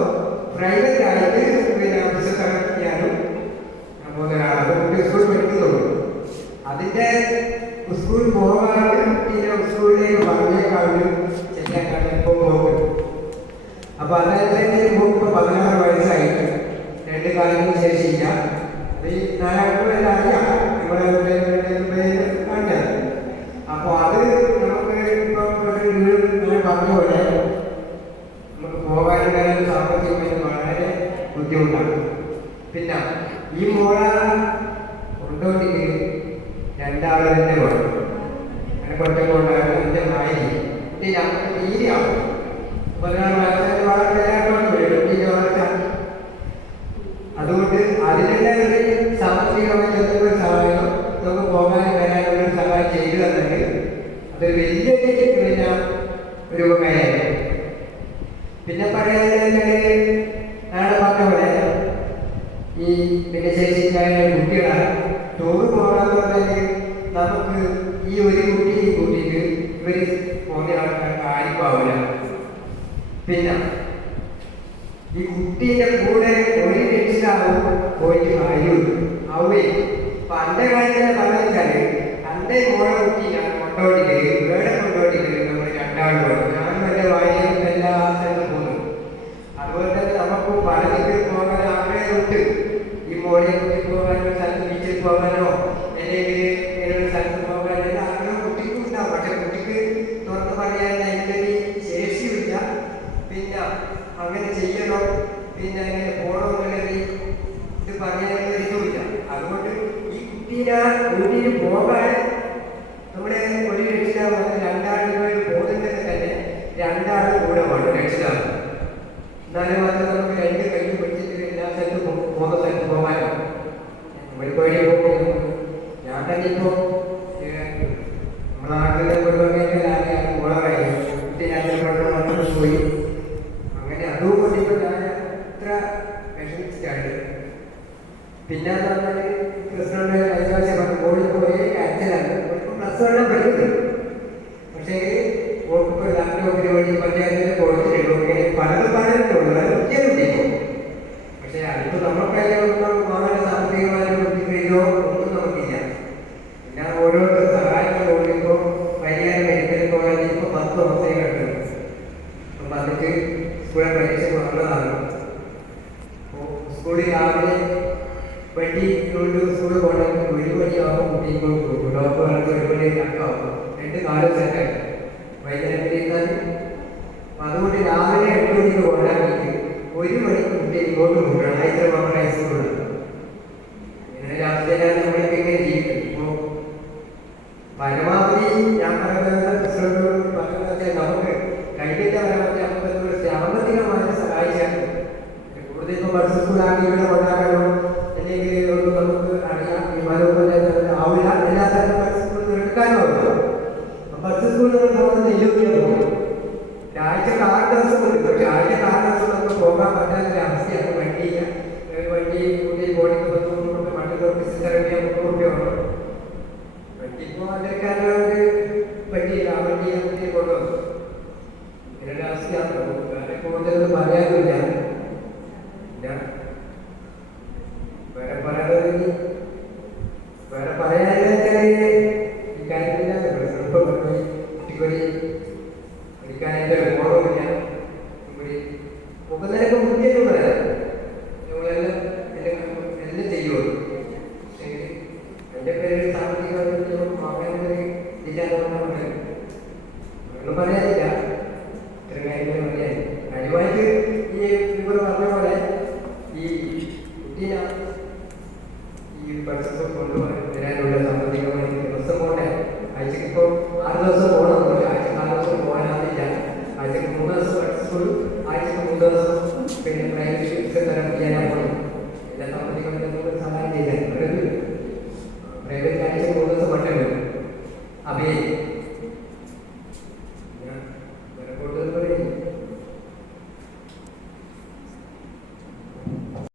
പ്രൈവറ്റ് ആയിട്ട് പിന്നെ ഫിസിയോതെറാപ്പി ചെയ്യാനും ഒരാളാണ്. കുട്ടി സ്കൂൾ പഠിക്കുന്നുള്ളൂ. അതിൻ്റെ സ്കൂൾ പോകാനും പിന്നെ സ്കൂളിലേക്ക് പറഞ്ഞേക്കാളും ചെയ്യാൻ ഇപ്പോൾ പോകും. അപ്പൊ അതനുസരിച്ച് ഇപ്പോൾ 16 വയസ്സായി. 2 കാലത്തിന് ശേഷിയില്ല. അത് ഈ 4 അറിയാം നമ്മളെ കണ്ടത്. അപ്പൊ അത് നമുക്ക് ഇപ്പം പറഞ്ഞ പോലെ നമുക്ക് പോകാനുണ്ടായാലും സാമ്പത്തികമായിട്ട് വളരെ ബുദ്ധിമുട്ടാണ്. പിന്നെ ഈ മോള കൊണ്ടോട്ടിക്ക് 2 ആള് തന്നെ വേണം. അങ്ങനെ കൊണ്ടം കൊണ്ടായിരുന്നു എൻ്റെ മായി നമുക്ക് തീരെയാവും. 16 വയസ്സിൽ വളരെ അതുകൊണ്ട് അതിനുള്ള ഒരു സാമ്പത്തികമായി ഒരു സഹായം നമുക്ക് പോകാനും വരാനുള്ള ഒരു സഹായം ചെയ്തു തന്നിട്ട് അതൊരു വലിയ പിന്നെ ഒരു ഉപകാരമാണ്. പിന്നെ പറയാനുള്ളത് നാളെ പറഞ്ഞ പോലെ ഈ പിന്നെ ശേഷിക്കാരുടെ കുട്ടികളാണ് ടൂർ പോകാന്ന് പറഞ്ഞാൽ നമുക്ക് ഈ ഒരു കുട്ടി കൂട്ടിയിട്ട് ഇവർ പോകുന്ന ആൾക്കാർക്ക് ആരും ആവില്ല. പിന്നെ ഈ കുട്ടീൻ്റെ കൂടെ ഒരു രക്ഷിതാവും പോയിട്ട് കാര്യമില്ല. അവയെ പണ്ട് കാര്യത്തിലെ പറഞ്ഞാല് എൻ്റെ മോളെ കുട്ടി ഞാൻ കൊണ്ടോട്ടിക്ക് വേറെ കൊണ്ടോട്ടിക്ക് നമ്മൾ 2 ആൾ വേണം. ഞാനും എൻ്റെ വായിലും എല്ലാ സ്ഥലത്തും പോകുന്നു. അതുപോലെ തന്നെ നമുക്ക് പഠനത്തിൽ പോകാൻ ആഗ്രഹമുണ്ട്. ഈ മോളെ കുട്ടി പോകാനോ സ്ഥലത്ത് ബീച്ചിൽ പോകാനോ അല്ലെങ്കിൽ ഏതൊരു സ്ഥലത്ത് പോകാനോ എല്ലാം ആഗ്രഹം കുട്ടിക്കും ഉണ്ടാവും. പക്ഷെ കുട്ടിക്ക് തുറന്ന് പറയാൻ അതിൻ്റെ ശേഷിയില്ല. പിന്നെ അങ്ങനെ ചെയ്യണോ പിന്നെ അങ്ങനെ പോകണോ എന്നുള്ളത് ഇത് പറയാനുള്ള ഇതുമില്ല. അതുകൊണ്ട് ഈ കുട്ടീനെ വീട്ടിൽ പോകാൻ നമ്മുടെ ഒരു രക്ഷിതാവ് 2 ആളുകൾ പോകുന്നത് തന്നെ 2 ആൾ കൂടെ വേണം രക്ഷിതാവ്. എന്നാലും മാത്രം നമുക്ക് 2 കൈ പിടിച്ചിട്ട് എല്ലാ സ്ഥലത്തും പോകുന്ന സ്ഥലത്ത് പോകാനോ നമ്മളിപ്പോഴേ പോകുന്നു. ഞാൻ തന്നെ ഇപ്പോൾ നമ്മളെ നാട്ടിലെ കുടുംബമേഖലയാണ് മോളറായി കുട്ടി 2 പോയി. അങ്ങനെ അതുകൊണ്ട് ഇപ്പോൾ ഞാൻ അത്ര വിഷമിച്ചിട്ടാണ്. പിന്നെ പറഞ്ഞാൽ പ്രശ്നമുണ്ട്. കഴിഞ്ഞ പറഞ്ഞു മോളിപ്പോൾ ഒരേ കാര്യത്തിലാണ് +1 പഠിക്കുന്നത്. പക്ഷേ ഓർക്കിപ്പോൾ ലാപ്ടോപ്പിന് വേണ്ടി പഞ്ചായത്തിൽ കൊടുത്തിട്ടുള്ളൂ. ഇങ്ങനെ പലതും പറയുന്നുള്ളൂ. അത് ഉദ്യോഗം. പക്ഷേ അതിപ്പോൾ നമുക്കതിനൊന്നും വളരെ സാമ്പത്തികമായ ബുദ്ധിമുട്ടോ ഒന്നും നമുക്കില്ല. പിന്നെ ഓരോരുത്തർ സഹായങ്ങൾ കൊണ്ടിപ്പോൾ പരിഹാരം മെഡിക്കൽ കോളേജിൽ ഇപ്പോൾ 10 ദിവസമേ കണ്ടു. അപ്പം വന്നിട്ട് സ്കൂളിൽ പരീക്ഷ വന്നതാണ്. അപ്പോൾ സ്കൂളിൽ രാവിലെ വണ്ടി കൊണ്ട് സ്കൂളിൽ പോകണമെങ്കിൽ 1 മണിയാകുമ്പോൾ കുട്ടിയിലോട്ട് പോകും. ഡോക്ടർ പറഞ്ഞ് 1 മണി 2 ആകും. 2 കാലം സെറ്റായി വൈകുന്നേരത്തേക്കാൾ. അതുകൊണ്ട് രാവിലെ 8 മണിക്ക് പോകണമെങ്കിൽ 1 മണിക്ക് കുട്ടി ഇങ്ങോട്ട് പോകണം. ആഴ്ച നമ്മുടെ ഹൈസ്കൂളിൽ ഇങ്ങനെ രാത്രിയിലാണ് നമ്മളൊക്കെ ഇങ്ങനെ ജീവിക്കും. ഇപ്പോൾ പരമാവധി ഞാൻ പറയുന്നത് പ്രസിഡന്റോട് പറഞ്ഞാൽ നമുക്ക് കഴിഞ്ഞിട്ട് പരമാവധി നമുക്ക് സാമ്പത്തികമായി സഹായിച്ചാൽ കൂടുതൽ ഇപ്പോൾ ബസ് സ്കൂളാക്കി ഇവിടെ കൊണ്ടാക്കാനോ അല്ലെങ്കിൽ നമുക്ക് അറിയാം വിമാനത്തിൽ ആവില്ല. എല്ലാ സ്ഥലത്തും ബസ് സ്കൂളിൽ എടുക്കാനോ ആവില്ല. ബസ് സ്കൂളിൽ പോകുന്നത് 20 പോകും. ആഴ്ചക്ക് 6 ദിവസം കൊടുക്കും. പക്ഷെ ആഴ്ചക്ക് 6 പറയാനില്ല. വേറെ പറയാതെ വേറെ പറയാനില്ല ഈ കാര്യമില്ല. എളുപ്പം കുട്ടിക്കൊരു പഠിക്കാനായിട്ട് ഒരു ഓർമ്മയില്ല. മുപ്പതിനൊക്കെ മുഖ്യം പറയാം. നമ്മളെല്ലാം എല്ലാം ചെയ്യുമോ? എൻ്റെ പേര് സാമ്പത്തിക പറയാൻ ഇല്ലാതെ ഒന്നും പറയാനില്ല. ഇത്ര കാര്യങ്ങൾ